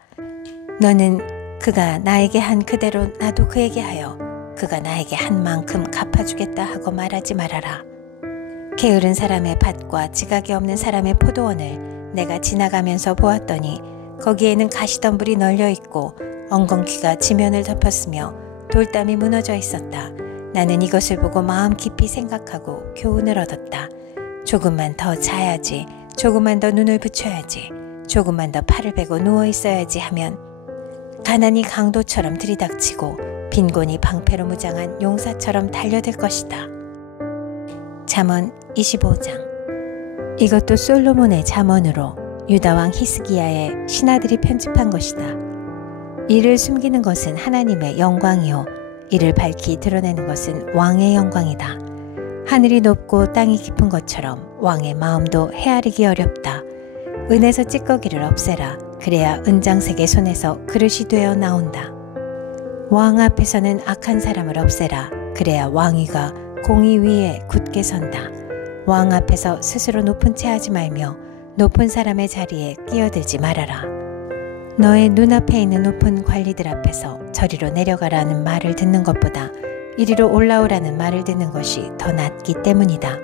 너는 그가 나에게 한 그대로 나도 그에게 하여 그가 나에게 한 만큼 갚아주겠다 하고 말하지 말아라. 게으른 사람의 밭과 지각이 없는 사람의 포도원을 내가 지나가면서 보았더니 거기에는 가시덤불이 널려 있고 엉겅퀴가 지면을 덮었으며 돌담이 무너져 있었다. 나는 이것을 보고 마음 깊이 생각하고 교훈을 얻었다. 조금만 더 자야지, 조금만 더 눈을 붙여야지, 조금만 더 팔을 베고 누워 있어야지 하면 가난이 강도처럼 들이닥치고 빈곤이 방패로 무장한 용사처럼 달려들 것이다. 잠언 25장. 이것도 솔로몬의 잠언으로 유다왕 히스기야의 신하들이 편집한 것이다. 이를 숨기는 것은 하나님의 영광이요 이를 밝히 드러내는 것은 왕의 영광이다. 하늘이 높고 땅이 깊은 것처럼 왕의 마음도 헤아리기 어렵다. 은에서 찌꺼기를 없애라. 그래야 은장색의 손에서 그릇이 되어 나온다. 왕 앞에서는 악한 사람을 없애라. 그래야 왕위가 공의 위에 굳게 선다. 왕 앞에서 스스로 높은 채 하지 말며 높은 사람의 자리에 끼어들지 말아라. 너의 눈앞에 있는 높은 관리들 앞에서 저리로 내려가라는 말을 듣는 것보다 이리로 올라오라는 말을 듣는 것이 더 낫기 때문이다.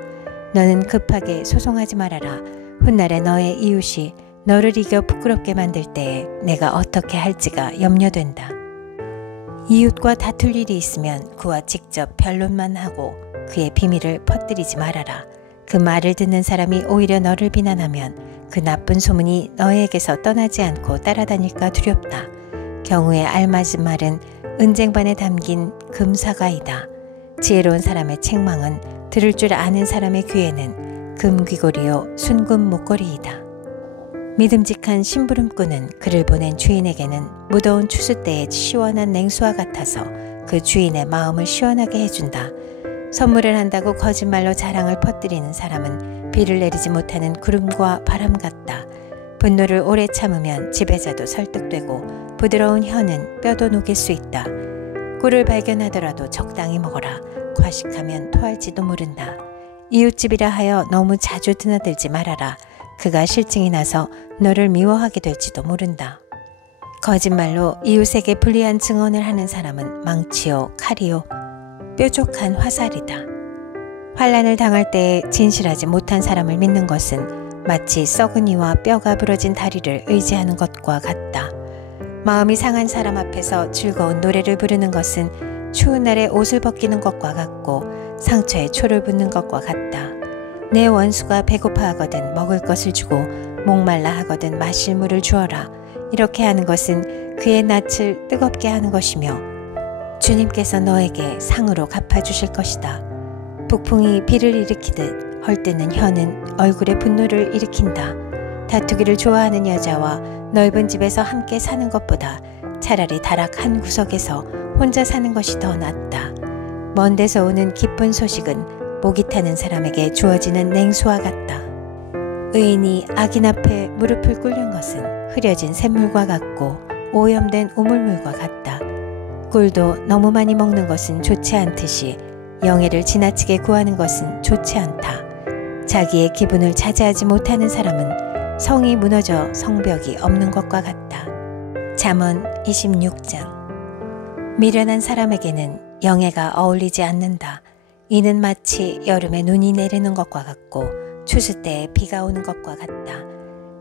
너는 급하게 소송하지 말아라. 훗날에 너의 이웃이 너를 이겨 부끄럽게 만들 때에 내가 어떻게 할지가 염려된다. 이웃과 다툴 일이 있으면 그와 직접 변론만 하고 그의 비밀을 퍼뜨리지 말아라. 그 말을 듣는 사람이 오히려 너를 비난하면 그 나쁜 소문이 너에게서 떠나지 않고 따라다닐까 두렵다. 경우에 알맞은 말은 은쟁반에 담긴 금사가이다. 지혜로운 사람의 책망은 들을 줄 아는 사람의 귀에는 금귀고리요 순금 목걸이이다. 믿음직한 심부름꾼은 그를 보낸 주인에게는 무더운 추수 때의 시원한 냉수와 같아서 그 주인의 마음을 시원하게 해준다. 선물을 한다고 거짓말로 자랑을 퍼뜨리는 사람은 비를 내리지 못하는 구름과 바람 같다. 분노를 오래 참으면 지배자도 설득되고 부드러운 혀는 뼈도 녹일 수 있다. 꿀을 발견하더라도 적당히 먹어라. 과식하면 토할지도 모른다. 이웃집이라 하여 너무 자주 드나들지 말아라. 그가 실증이 나서 너를 미워하게 될지도 모른다. 거짓말로 이웃에게 불리한 증언을 하는 사람은 망치요 칼이요 뾰족한 화살이다. 환난을 당할 때에 진실하지 못한 사람을 믿는 것은 마치 썩은 이와 뼈가 부러진 다리를 의지하는 것과 같다. 마음이 상한 사람 앞에서 즐거운 노래를 부르는 것은 추운 날에 옷을 벗기는 것과 같고 상처에 초를 붓는 것과 같다. 내 원수가 배고파하거든 먹을 것을 주고 목말라 하거든 마실 물을 주어라. 이렇게 하는 것은 그의 낯을 뜨겁게 하는 것이며 주님께서 너에게 상으로 갚아주실 것이다. 북풍이 비를 일으키듯 헐뜯는 혀는 얼굴에 분노를 일으킨다. 다투기를 좋아하는 여자와 넓은 집에서 함께 사는 것보다 차라리 다락 한 구석에서 혼자 사는 것이 더 낫다. 먼 데서 오는 기쁜 소식은 목이 타는 사람에게 주어지는 냉수와 같다. 의인이 악인 앞에 무릎을 꿇는 것은 흐려진 샘물과 같고 오염된 우물물과 같다. 꿀도 너무 많이 먹는 것은 좋지 않듯이 영예를 지나치게 구하는 것은 좋지 않다. 자기의 기분을 차지하지 못하는 사람은 성이 무너져 성벽이 없는 것과 같다. 잠언 26장. 미련한 사람에게는 영예가 어울리지 않는다. 이는 마치 여름에 눈이 내리는 것과 같고 추수 때에 비가 오는 것과 같다.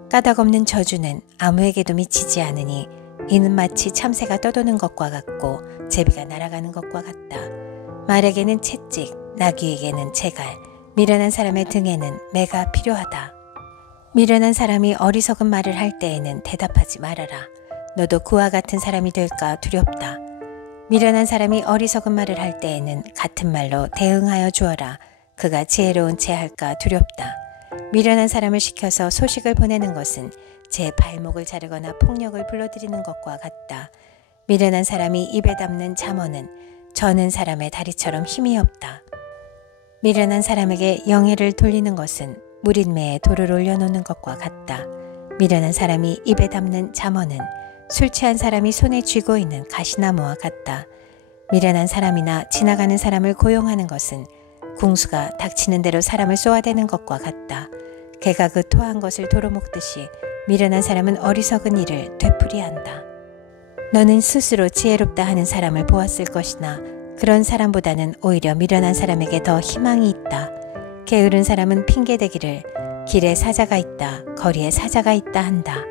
까닭없는 저주는 아무에게도 미치지 않으니 이는 마치 참새가 떠도는 것과 같고 제비가 날아가는 것과 같다. 말에게는 채찍, 나귀에게는 재갈, 미련한 사람의 등에는 매가 필요하다. 미련한 사람이 어리석은 말을 할 때에는 대답하지 말아라. 너도 그와 같은 사람이 될까 두렵다. 미련한 사람이 어리석은 말을 할 때에는 같은 말로 대응하여 주어라. 그가 지혜로운 채 할까 두렵다. 미련한 사람을 시켜서 소식을 보내는 것은 제 발목을 자르거나 폭력을 불러들이는 것과 같다. 미련한 사람이 입에 담는 잠언은 저는 사람의 다리처럼 힘이 없다. 미련한 사람에게 영예를 돌리는 것은 무린매에 돌을 올려놓는 것과 같다. 미련한 사람이 입에 담는 잠언은 술 취한 사람이 손에 쥐고 있는 가시나무와 같다. 미련한 사람이나 지나가는 사람을 고용하는 것은 궁수가 닥치는 대로 사람을 쏘아대는 것과 같다. 개가 그 토한 것을 도로 먹듯이 미련한 사람은 어리석은 일을 되풀이한다. 너는 스스로 지혜롭다 하는 사람을 보았을 것이나 그런 사람보다는 오히려 미련한 사람에게 더 희망이 있다. 게으른 사람은 핑계대기를 길에 사자가 있다, 거리에 사자가 있다 한다.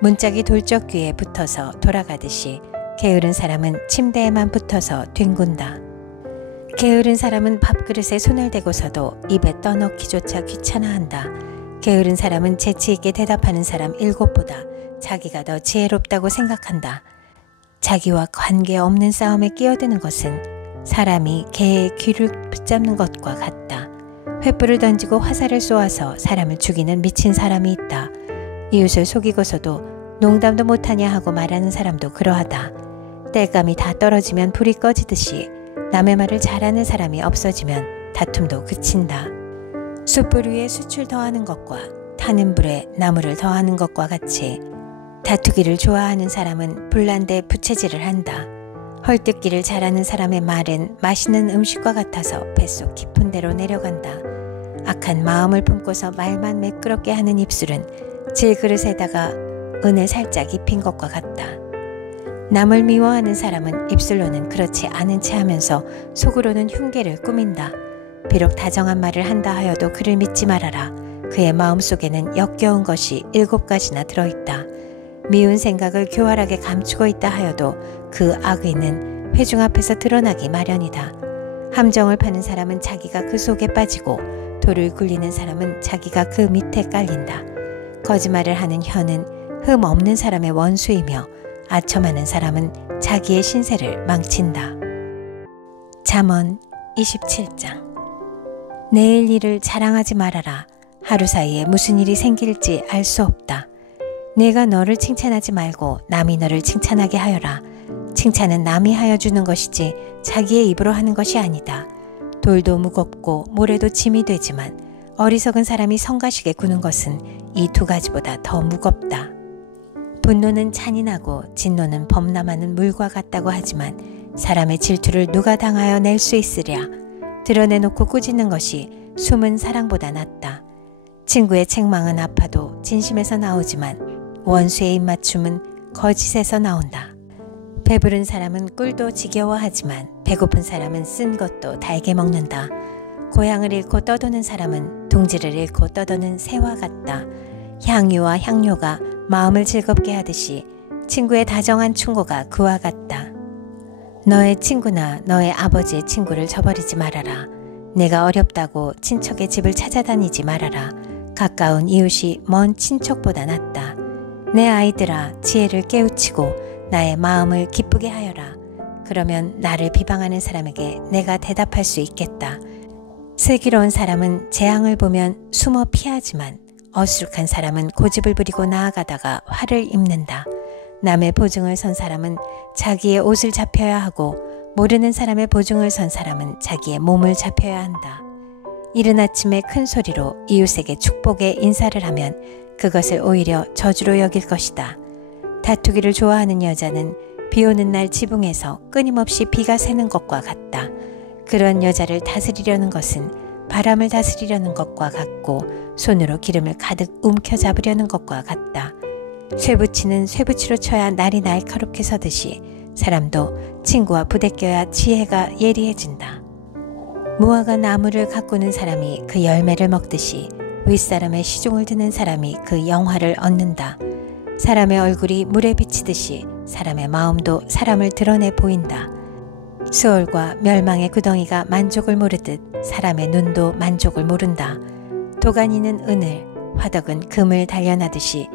문짝이 돌적 귀에 붙어서 돌아가듯이 게으른 사람은 침대에만 붙어서 뒹군다. 게으른 사람은 밥그릇에 손을 대고서도 입에 떠넣기조차 귀찮아한다. 게으른 사람은 재치있게 대답하는 사람 7보다 자기가 더 지혜롭다고 생각한다. 자기와 관계없는 싸움에 끼어드는 것은 사람이 개의 귀를 붙잡는 것과 같다. 횃불을 던지고 화살을 쏘아서 사람을 죽이는 미친 사람이 있다. 이웃을 속이고서도 농담도 못하냐 하고 말하는 사람도 그러하다. 땔감이 다 떨어지면 불이 꺼지듯이 남의 말을 잘하는 사람이 없어지면 다툼도 그친다. 숯불 위에 숯을 더하는 것과 타는 불에 나무를 더하는 것과 같이 다투기를 좋아하는 사람은 불난데 부채질을 한다. 헐뜯기를 잘하는 사람의 말은 맛있는 음식과 같아서 뱃속 깊은 데로 내려간다. 악한 마음을 품고서 말만 매끄럽게 하는 입술은 질그릇에다가 은을 살짝 입힌 것과 같다. 남을 미워하는 사람은 입술로는 그렇지 않은 체 하면서 속으로는 흉계를 꾸민다. 비록 다정한 말을 한다 하여도 그를 믿지 말아라. 그의 마음속에는 역겨운 것이 7가지나 들어있다. 미운 생각을 교활하게 감추고 있다 하여도 그 악의는 회중 앞에서 드러나기 마련이다. 함정을 파는 사람은 자기가 그 속에 빠지고 돌을 굴리는 사람은 자기가 그 밑에 깔린다. 거짓말을 하는 혀는 흠 없는 사람의 원수이며 아첨하는 사람은 자기의 신세를 망친다. 잠언 27장. 내일 일을 자랑하지 말아라. 하루 사이에 무슨 일이 생길지 알 수 없다. 내가 너를 칭찬하지 말고 남이 너를 칭찬하게 하여라. 칭찬은 남이 하여 주는 것이지 자기의 입으로 하는 것이 아니다. 돌도 무겁고 모래도 짐이 되지만 어리석은 사람이 성가시게 구는 것은 이 2가지보다 더 무겁다. 분노는 잔인하고 진노는 범람하는 물과 같다고 하지만 사람의 질투를 누가 당하여 낼 수 있으랴. 드러내놓고 꾸짖는 것이 숨은 사랑보다 낫다. 친구의 책망은 아파도 진심에서 나오지만 원수의 입맞춤은 거짓에서 나온다. 배부른 사람은 꿀도 지겨워하지만 배고픈 사람은 쓴 것도 달게 먹는다. 고향을 잃고 떠도는 사람은 둥지를 잃고 떠도는 새와 같다. 향유와 향료가 마음을 즐겁게 하듯이 친구의 다정한 충고가 그와 같다. 너의 친구나 너의 아버지의 친구를 저버리지 말아라. 내가 어렵다고 친척의 집을 찾아다니지 말아라. 가까운 이웃이 먼 친척보다 낫다. 내 아이들아, 지혜를 깨우치고 나의 마음을 기쁘게 하여라. 그러면 나를 비방하는 사람에게 내가 대답할 수 있겠다. 슬기로운 사람은 재앙을 보면 숨어 피하지만 어수룩한 사람은 고집을 부리고 나아가다가 화를 입는다. 남의 보증을 선 사람은 자기의 옷을 잡혀야 하고 모르는 사람의 보증을 선 사람은 자기의 몸을 잡혀야 한다. 이른 아침에 큰 소리로 이웃에게 축복의 인사를 하면 그것을 오히려 저주로 여길 것이다. 다투기를 좋아하는 여자는 비 오는 날 지붕에서 끊임없이 비가 새는 것과 같다. 그런 여자를 다스리려는 것은 바람을 다스리려는 것과 같고 손으로 기름을 가득 움켜잡으려는 것과 같다. 쇠붙이는 쇠붙이로 쳐야 날이 날카롭게 서듯이 사람도 친구와 부대껴야 지혜가 예리해진다. 무화과 나무를 가꾸는 사람이 그 열매를 먹듯이 윗사람의 시중을 드는 사람이 그 영화를 얻는다. 사람의 얼굴이 물에 비치듯이 사람의 마음도 사람을 드러내 보인다. 수월과 멸망의 구덩이가 만족을 모르듯 사람의 눈도 만족을 모른다. 도가니는 은을, 화덕은 금을 단련하듯이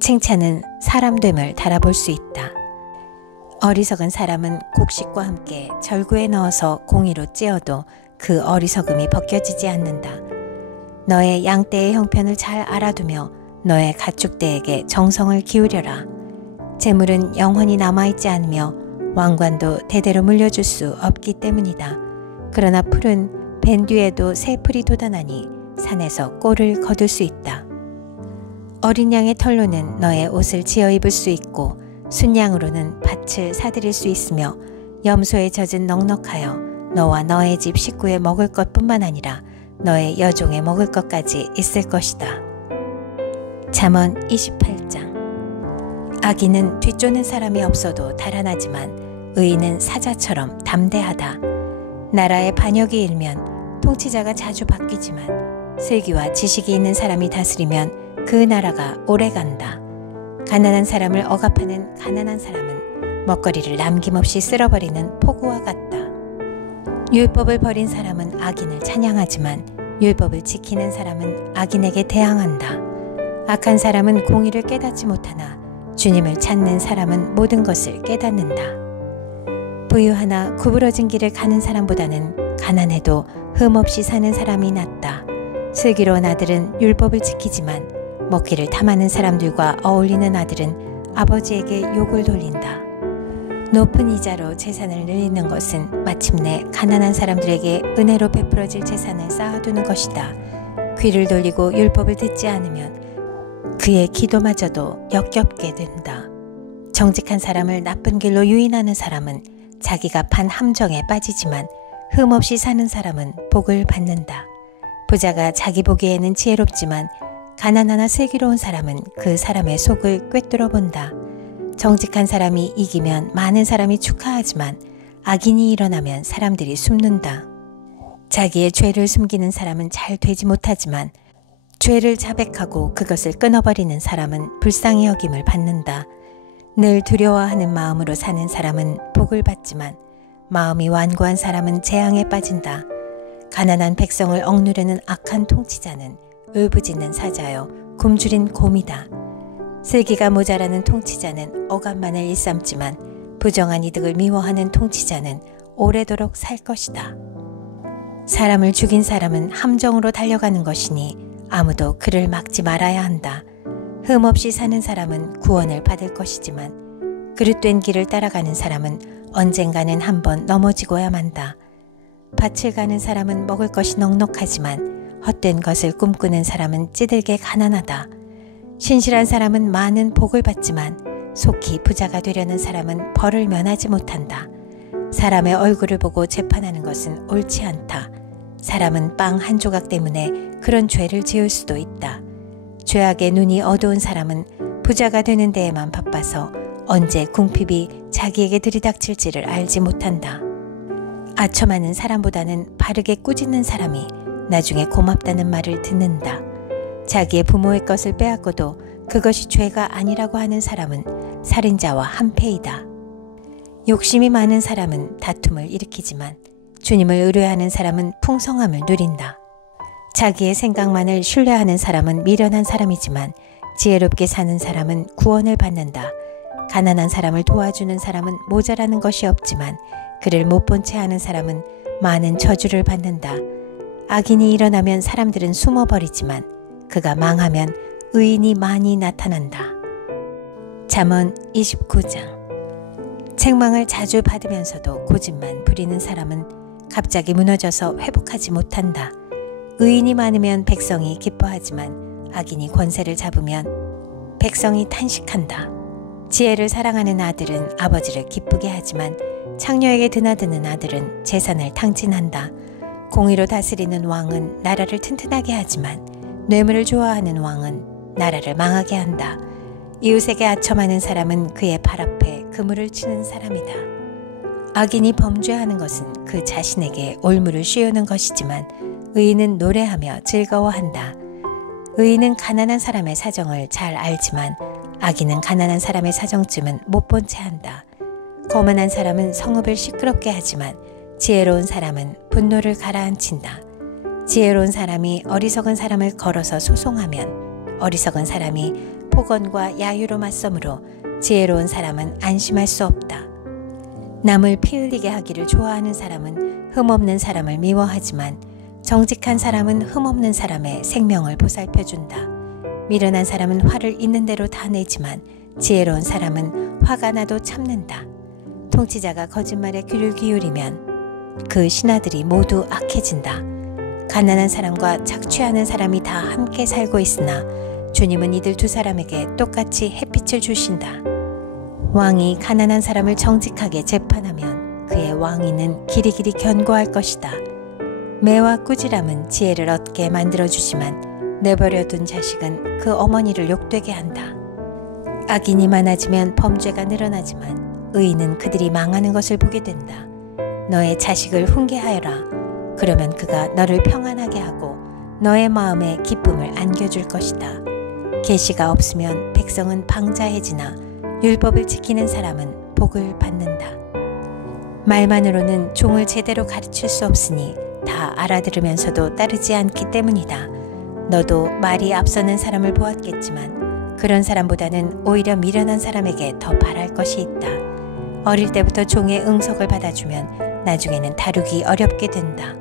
칭찬은 사람됨을 달아볼 수 있다. 어리석은 사람은 곡식과 함께 절구에 넣어서 공이로 찧어도 그 어리석음이 벗겨지지 않는다. 너의 양떼의 형편을 잘 알아두며 너의 가축대에게 정성을 기울여라. 재물은 영원히 남아있지 않으며 왕관도 대대로 물려줄 수 없기 때문이다. 그러나 풀은 밴 뒤에도 새 풀이 돋아나니 산에서 꼴을 거둘 수 있다. 어린 양의 털로는 너의 옷을 지어 입을 수 있고 순양으로는 밭을 사들일 수 있으며 염소의 젖은 넉넉하여 너와 너의 집 식구에 먹을 것뿐만 아니라 너의 여종에 먹을 것까지 있을 것이다. 잠언 28장. 악인은 뒤쫓는 사람이 없어도 달아나지만 의인은 사자처럼 담대하다. 나라의 반역이 일면 통치자가 자주 바뀌지만 슬기와 지식이 있는 사람이 다스리면 그 나라가 오래간다. 가난한 사람을 억압하는 가난한 사람은 먹거리를 남김없이 쓸어버리는 폭우와 같다. 율법을 버린 사람은 악인을 찬양하지만 율법을 지키는 사람은 악인에게 대항한다. 악한 사람은 공의를 깨닫지 못하나 주님을 찾는 사람은 모든 것을 깨닫는다. 부유하나 구부러진 길을 가는 사람보다는 가난해도 흠없이 사는 사람이 낫다. 슬기로운 아들은 율법을 지키지만 먹기를 탐하는 사람들과 어울리는 아들은 아버지에게 욕을 돌린다. 높은 이자로 재산을 늘리는 것은 마침내 가난한 사람들에게 은혜로 베풀어질 재산을 쌓아두는 것이다. 귀를 돌리고 율법을 듣지 않으면 그의 기도마저도 역겹게 된다. 정직한 사람을 나쁜 길로 유인하는 사람은 자기가 판 함정에 빠지지만 흠없이 사는 사람은 복을 받는다. 부자가 자기 보기에는 지혜롭지만 가난하나 슬기로운 사람은 그 사람의 속을 꿰뚫어 본다. 정직한 사람이 이기면 많은 사람이 축하하지만 악인이 일어나면 사람들이 숨는다. 자기의 죄를 숨기는 사람은 잘 되지 못하지만 죄를 자백하고 그것을 끊어버리는 사람은 불쌍히 여김을 받는다. 늘 두려워하는 마음으로 사는 사람은 복을 받지만 마음이 완고한 사람은 재앙에 빠진다. 가난한 백성을 억누르는 악한 통치자는 울부짖는 사자여 굶주린 곰이다. 슬기가 모자라는 통치자는 억압만을 일삼지만 부정한 이득을 미워하는 통치자는 오래도록 살 것이다. 사람을 죽인 사람은 함정으로 달려가는 것이니 아무도 그를 막지 말아야 한다. 흠없이 사는 사람은 구원을 받을 것이지만 그릇된 길을 따라가는 사람은 언젠가는 한번 넘어지고야 만다. 밭을 가는 사람은 먹을 것이 넉넉하지만 헛된 것을 꿈꾸는 사람은 찌들게 가난하다. 신실한 사람은 많은 복을 받지만 속히 부자가 되려는 사람은 벌을 면하지 못한다. 사람의 얼굴을 보고 재판하는 것은 옳지 않다. 사람은 빵 한 조각 때문에 그런 죄를 지을 수도 있다. 죄악의 눈이 어두운 사람은 부자가 되는 데에만 바빠서 언제 궁핍이 자기에게 들이닥칠지를 알지 못한다. 아첨하는 사람보다는 바르게 꾸짖는 사람이 나중에 고맙다는 말을 듣는다. 자기의 부모의 것을 빼앗고도 그것이 죄가 아니라고 하는 사람은 살인자와 한패이다. 욕심이 많은 사람은 다툼을 일으키지만 주님을 의뢰하는 사람은 풍성함을 누린다. 자기의 생각만을 신뢰하는 사람은 미련한 사람이지만 지혜롭게 사는 사람은 구원을 받는다. 가난한 사람을 도와주는 사람은 모자라는 것이 없지만 그를 못 본 채 하는 사람은 많은 저주를 받는다. 악인이 일어나면 사람들은 숨어버리지만 그가 망하면 의인이 많이 나타난다. 잠언 29장. 책망을 자주 받으면서도 고집만 부리는 사람은 갑자기 무너져서 회복하지 못한다. 의인이 많으면 백성이 기뻐하지만 악인이 권세를 잡으면 백성이 탄식한다. 지혜를 사랑하는 아들은 아버지를 기쁘게 하지만 창녀에게 드나드는 아들은 재산을 탕진한다. 공의로 다스리는 왕은 나라를 튼튼하게 하지만 뇌물을 좋아하는 왕은 나라를 망하게 한다. 이웃에게 아첨하는 사람은 그의 발 앞에 그물을 치는 사람이다. 악인이 범죄하는 것은 그 자신에게 올무를 씌우는 것이지만 의인은 노래하며 즐거워한다. 의인은 가난한 사람의 사정을 잘 알지만 악인은 가난한 사람의 사정쯤은 못 본 채 한다. 거만한 사람은 성읍을 시끄럽게 하지만 지혜로운 사람은 분노를 가라앉힌다. 지혜로운 사람이 어리석은 사람을 걸어서 소송하면 어리석은 사람이 폭언과 야유로 맞서므로 지혜로운 사람은 안심할 수 없다. 남을 피 흘리게 하기를 좋아하는 사람은 흠없는 사람을 미워하지만 정직한 사람은 흠없는 사람의 생명을 보살펴준다. 미련한 사람은 화를 있는 대로 다 내지만 지혜로운 사람은 화가 나도 참는다. 통치자가 거짓말에 귀를 기울이면 그 신하들이 모두 악해진다. 가난한 사람과 착취하는 사람이 다 함께 살고 있으나 주님은 이들 두 사람에게 똑같이 햇빛을 주신다. 왕이 가난한 사람을 정직하게 재판하면 그의 왕위는 길이길이 견고할 것이다. 매와 꾸지람은 지혜를 얻게 만들어주지만 내버려둔 자식은 그 어머니를 욕되게 한다. 악인이 많아지면 범죄가 늘어나지만 의인은 그들이 망하는 것을 보게 된다. 너의 자식을 훈계하여라. 그러면 그가 너를 평안하게 하고 너의 마음에 기쁨을 안겨줄 것이다. 계시가 없으면 백성은 방자해지나 율법을 지키는 사람은 복을 받는다. 말만으로는 종을 제대로 가르칠 수 없으니 다 알아들으면서도 따르지 않기 때문이다. 너도 말이 앞서는 사람을 보았겠지만 그런 사람보다는 오히려 미련한 사람에게 더 바랄 것이 있다. 어릴 때부터 종의 응석을 받아주면 나중에는 다루기 어렵게 된다.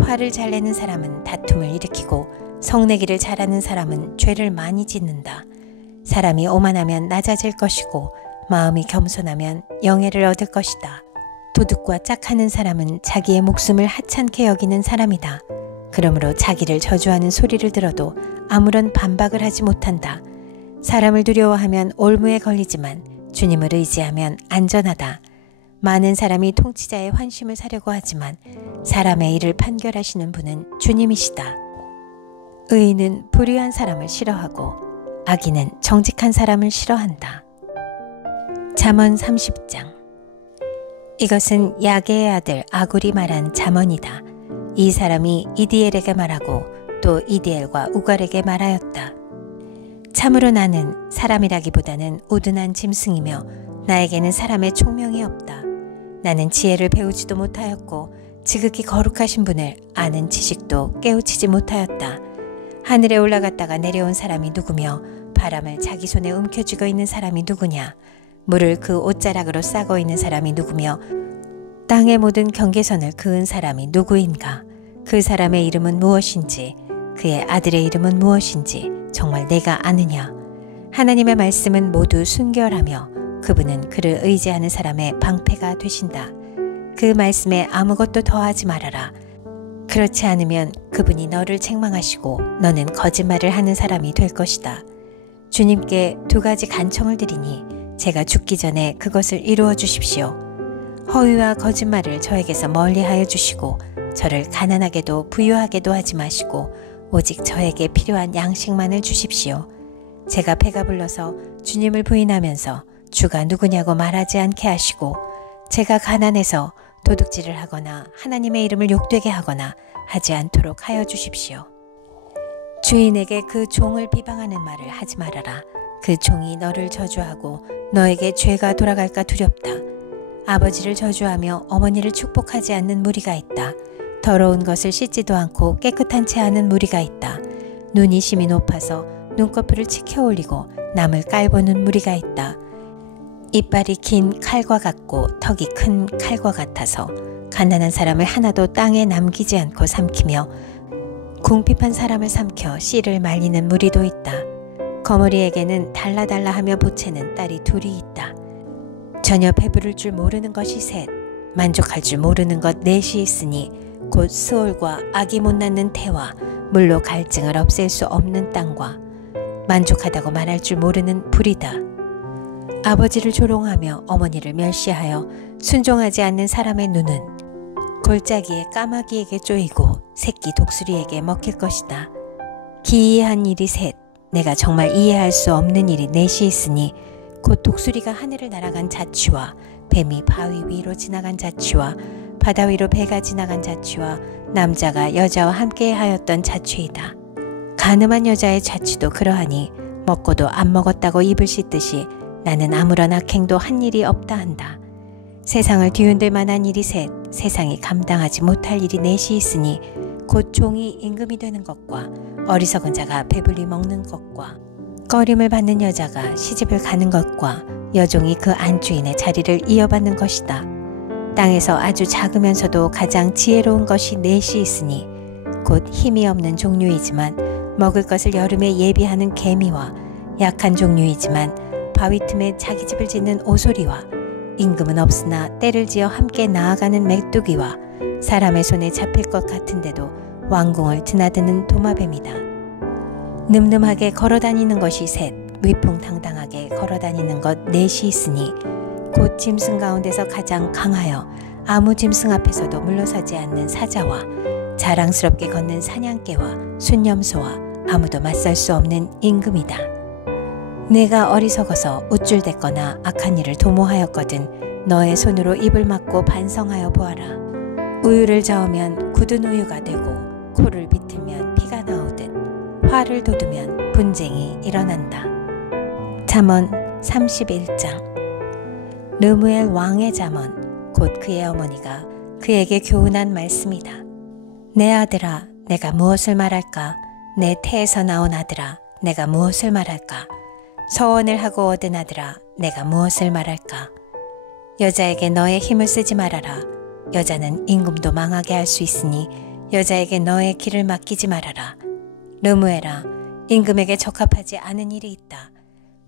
화를 잘 내는 사람은 다툼을 일으키고 성내기를 잘하는 사람은 죄를 많이 짓는다. 사람이 오만하면 낮아질 것이고 마음이 겸손하면 영예를 얻을 것이다. 도둑과 짝하는 사람은 자기의 목숨을 하찮게 여기는 사람이다. 그러므로 자기를 저주하는 소리를 들어도 아무런 반박을 하지 못한다. 사람을 두려워하면 올무에 걸리지만 주님을 의지하면 안전하다. 많은 사람이 통치자의 환심을 사려고 하지만 사람의 일을 판결하시는 분은 주님이시다. 의인은 불의한 사람을 싫어하고 악인은 정직한 사람을 싫어한다. 잠언 30장. 이것은 야게의 아들 아굴이 말한 잠언이다. 이 사람이 이디엘에게 말하고 또 이디엘과 우갈에게 말하였다. 참으로 나는 사람이라기보다는 우둔한 짐승이며 나에게는 사람의 총명이 없다. 나는 지혜를 배우지도 못하였고 지극히 거룩하신 분을 아는 지식도 깨우치지 못하였다. 하늘에 올라갔다가 내려온 사람이 누구며 바람을 자기 손에 움켜쥐고 있는 사람이 누구냐. 물을 그 옷자락으로 싸고 있는 사람이 누구며 땅의 모든 경계선을 그은 사람이 누구인가. 그 사람의 이름은 무엇인지 그의 아들의 이름은 무엇인지 정말 내가 아느냐. 하나님의 말씀은 모두 순결하며 그분은 그를 의지하는 사람의 방패가 되신다. 그 말씀에 아무것도 더하지 말아라. 그렇지 않으면 그분이 너를 책망하시고 너는 거짓말을 하는 사람이 될 것이다. 주님께 두 가지 간청을 드리니 제가 죽기 전에 그것을 이루어 주십시오. 허위와 거짓말을 저에게서 멀리하여 주시고 저를 가난하게도 부유하게도 하지 마시고 오직 저에게 필요한 양식만을 주십시오. 제가 배가 불러서 주님을 부인하면서 주가 누구냐고 말하지 않게 하시고 제가 가난해서 도둑질을 하거나 하나님의 이름을 욕되게 하거나 하지 않도록 하여 주십시오. 주인에게 그 종을 비방하는 말을 하지 말아라. 그 종이 너를 저주하고 너에게 죄가 돌아갈까 두렵다. 아버지를 저주하며 어머니를 축복하지 않는 무리가 있다. 더러운 것을 씻지도 않고 깨끗한 채 하는 무리가 있다. 눈이 심이 높아서 눈꺼풀을 치켜 올리고 남을 깔보는 무리가 있다. 이빨이 긴 칼과 같고 턱이 큰 칼과 같아서 가난한 사람을 하나도 땅에 남기지 않고 삼키며 궁핍한 사람을 삼켜 씨를 말리는 무리도 있다. 거머리에게는 달라달라 하며 보채는 딸이 둘이 있다. 전혀 배부를 줄 모르는 것이 셋, 만족할 줄 모르는 것 넷이 있으니 곧 스올과 악이 못 낳는 태와 물로 갈증을 없앨 수 없는 땅과 만족하다고 말할 줄 모르는 불이다. 아버지를 조롱하며 어머니를 멸시하여 순종하지 않는 사람의 눈은 골짜기에 까마귀에게 쪼이고 새끼 독수리에게 먹힐 것이다. 기이한 일이 셋, 내가 정말 이해할 수 없는 일이 넷이 있으니 곧 독수리가 하늘을 날아간 자취와 뱀이 바위 위로 지나간 자취와 바다 위로 배가 지나간 자취와 남자가 여자와 함께 하였던 자취이다. 가늠한 여자의 자취도 그러하니 먹고도 안 먹었다고 입을 씻듯이 나는 아무런 악행도 한 일이 없다 한다. 세상을 뒤흔들 만한 일이 셋, 세상이 감당하지 못할 일이 넷이 있으니 곧 종이 임금이 되는 것과 어리석은 자가 배불리 먹는 것과 꺼림을 받는 여자가 시집을 가는 것과 여종이 그 안주인의 자리를 이어받는 것이다. 땅에서 아주 작으면서도 가장 지혜로운 것이 넷이 있으니 곧 힘이 없는 종류이지만 먹을 것을 여름에 예비하는 개미와 약한 종류이지만 바위 틈에 자기 집을 짓는 오소리와 임금은 없으나 때를 지어 함께 나아가는 메뚜기와 사람의 손에 잡힐 것 같은데도 왕궁을 드나드는 도마뱀이다. 늠름하게 걸어다니는 것이 셋, 위풍당당하게 걸어다니는 것 넷이 있으니 곧 짐승 가운데서 가장 강하여 아무 짐승 앞에서도 물러서지 않는 사자와 자랑스럽게 걷는 사냥개와 순념소와 아무도 맞설 수 없는 임금이다. 내가 어리석어서 우쭐댔거나 악한 일을 도모하였거든 너의 손으로 입을 막고 반성하여 보아라. 우유를 저으면 굳은 우유가 되고 코를 비틀면 피가 나오듯 화를 돋우면 분쟁이 일어난다. 잠언 31장. 르무엘 왕의 잠언, 곧 그의 어머니가 그에게 교훈한 말씀이다. 내 아들아, 내가 무엇을 말할까? 내 태에서 나온 아들아, 내가 무엇을 말할까? 서원을 하고 얻은 아들아, 내가 무엇을 말할까? 여자에게 너의 힘을 쓰지 말아라. 여자는 임금도 망하게 할 수 있으니 여자에게 너의 길을 맡기지 말아라. 르무엘아, 임금에게 적합하지 않은 일이 있다.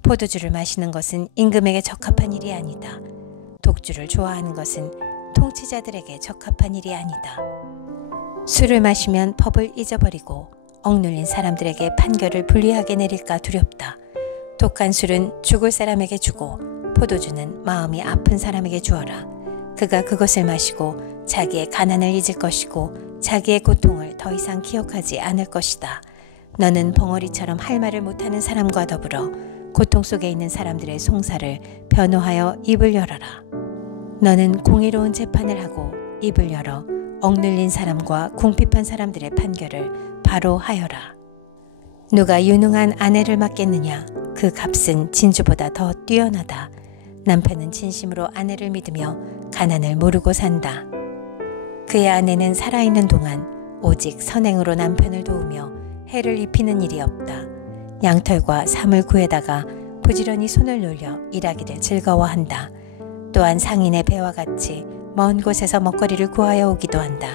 포도주를 마시는 것은 임금에게 적합한 일이 아니다. 독주를 좋아하는 것은 통치자들에게 적합한 일이 아니다. 술을 마시면 법을 잊어버리고 억눌린 사람들에게 판결을 불리하게 내릴까 두렵다. 독한 술은 죽을 사람에게 주고 포도주는 마음이 아픈 사람에게 주어라. 그가 그것을 마시고 자기의 가난을 잊을 것이고 자기의 고통을 더 이상 기억하지 않을 것이다. 너는 벙어리처럼 할 말을 못하는 사람과 더불어 고통 속에 있는 사람들의 송사를 변호하여 입을 열어라. 너는 공의로운 재판을 하고 입을 열어 억눌린 사람과 궁핍한 사람들의 판결을 바로 하여라. 누가 유능한 아내를 맡겠느냐? 그 값은 진주보다 더 뛰어나다. 남편은 진심으로 아내를 믿으며 가난을 모르고 산다. 그의 아내는 살아있는 동안 오직 선행으로 남편을 도우며 해를 입히는 일이 없다. 양털과 사물 구에다가 부지런히 손을 놀려 일하기를 즐거워한다. 또한 상인의 배와 같이 먼 곳에서 먹거리를 구하여 오기도 한다.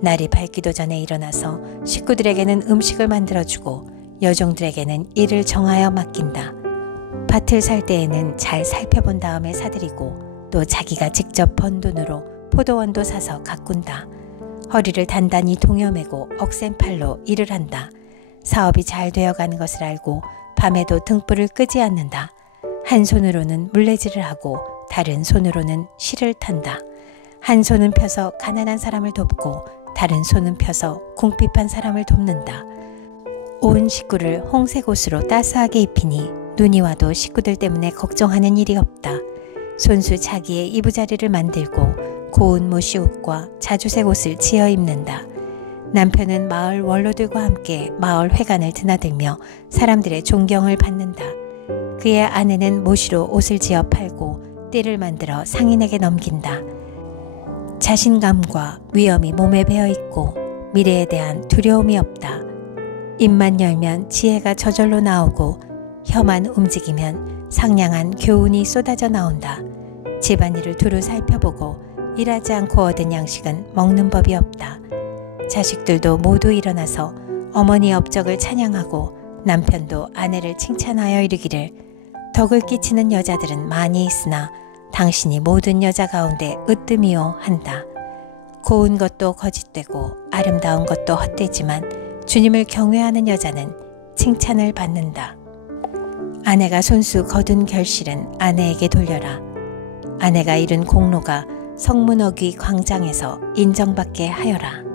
날이 밝기도 전에 일어나서 식구들에게는 음식을 만들어주고 여종들에게는 일을 정하여 맡긴다. 밭을 살 때에는 잘 살펴본 다음에 사들이고 또 자기가 직접 번 돈으로 포도원도 사서 가꾼다. 허리를 단단히 동여매고 억센 팔로 일을 한다. 사업이 잘 되어가는 것을 알고 밤에도 등불을 끄지 않는다. 한 손으로는 물레질을 하고 다른 손으로는 실을 탄다. 한 손은 펴서 가난한 사람을 돕고 다른 손은 펴서 궁핍한 사람을 돕는다. 온 식구를 홍색 옷으로 따스하게 입히니 눈이 와도 식구들 때문에 걱정하는 일이 없다. 손수 자기의 이부자리를 만들고 고운 모시옷과 자주색 옷을 지어 입는다. 남편은 마을 원로들과 함께 마을 회관을 드나들며 사람들의 존경을 받는다. 그의 아내는 모시로 옷을 지어 팔고 띠를 만들어 상인에게 넘긴다. 자신감과 위엄이 몸에 배어있고 미래에 대한 두려움이 없다. 입만 열면 지혜가 저절로 나오고 혀만 움직이면 상냥한 교훈이 쏟아져 나온다. 집안일을 두루 살펴보고 일하지 않고 얻은 양식은 먹는 법이 없다. 자식들도 모두 일어나서 어머니의 업적을 찬양하고 남편도 아내를 칭찬하여 이르기를 덕을 끼치는 여자들은 많이 있으나 당신이 모든 여자 가운데 으뜸이요 한다. 고운 것도 거짓되고 아름다운 것도 헛되지만 주님을 경외하는 여자는 칭찬을 받는다. 아내가 손수 거둔 결실은 아내에게 돌려라. 아내가 이룬 공로가 성문 어귀 광장에서 인정받게 하여라.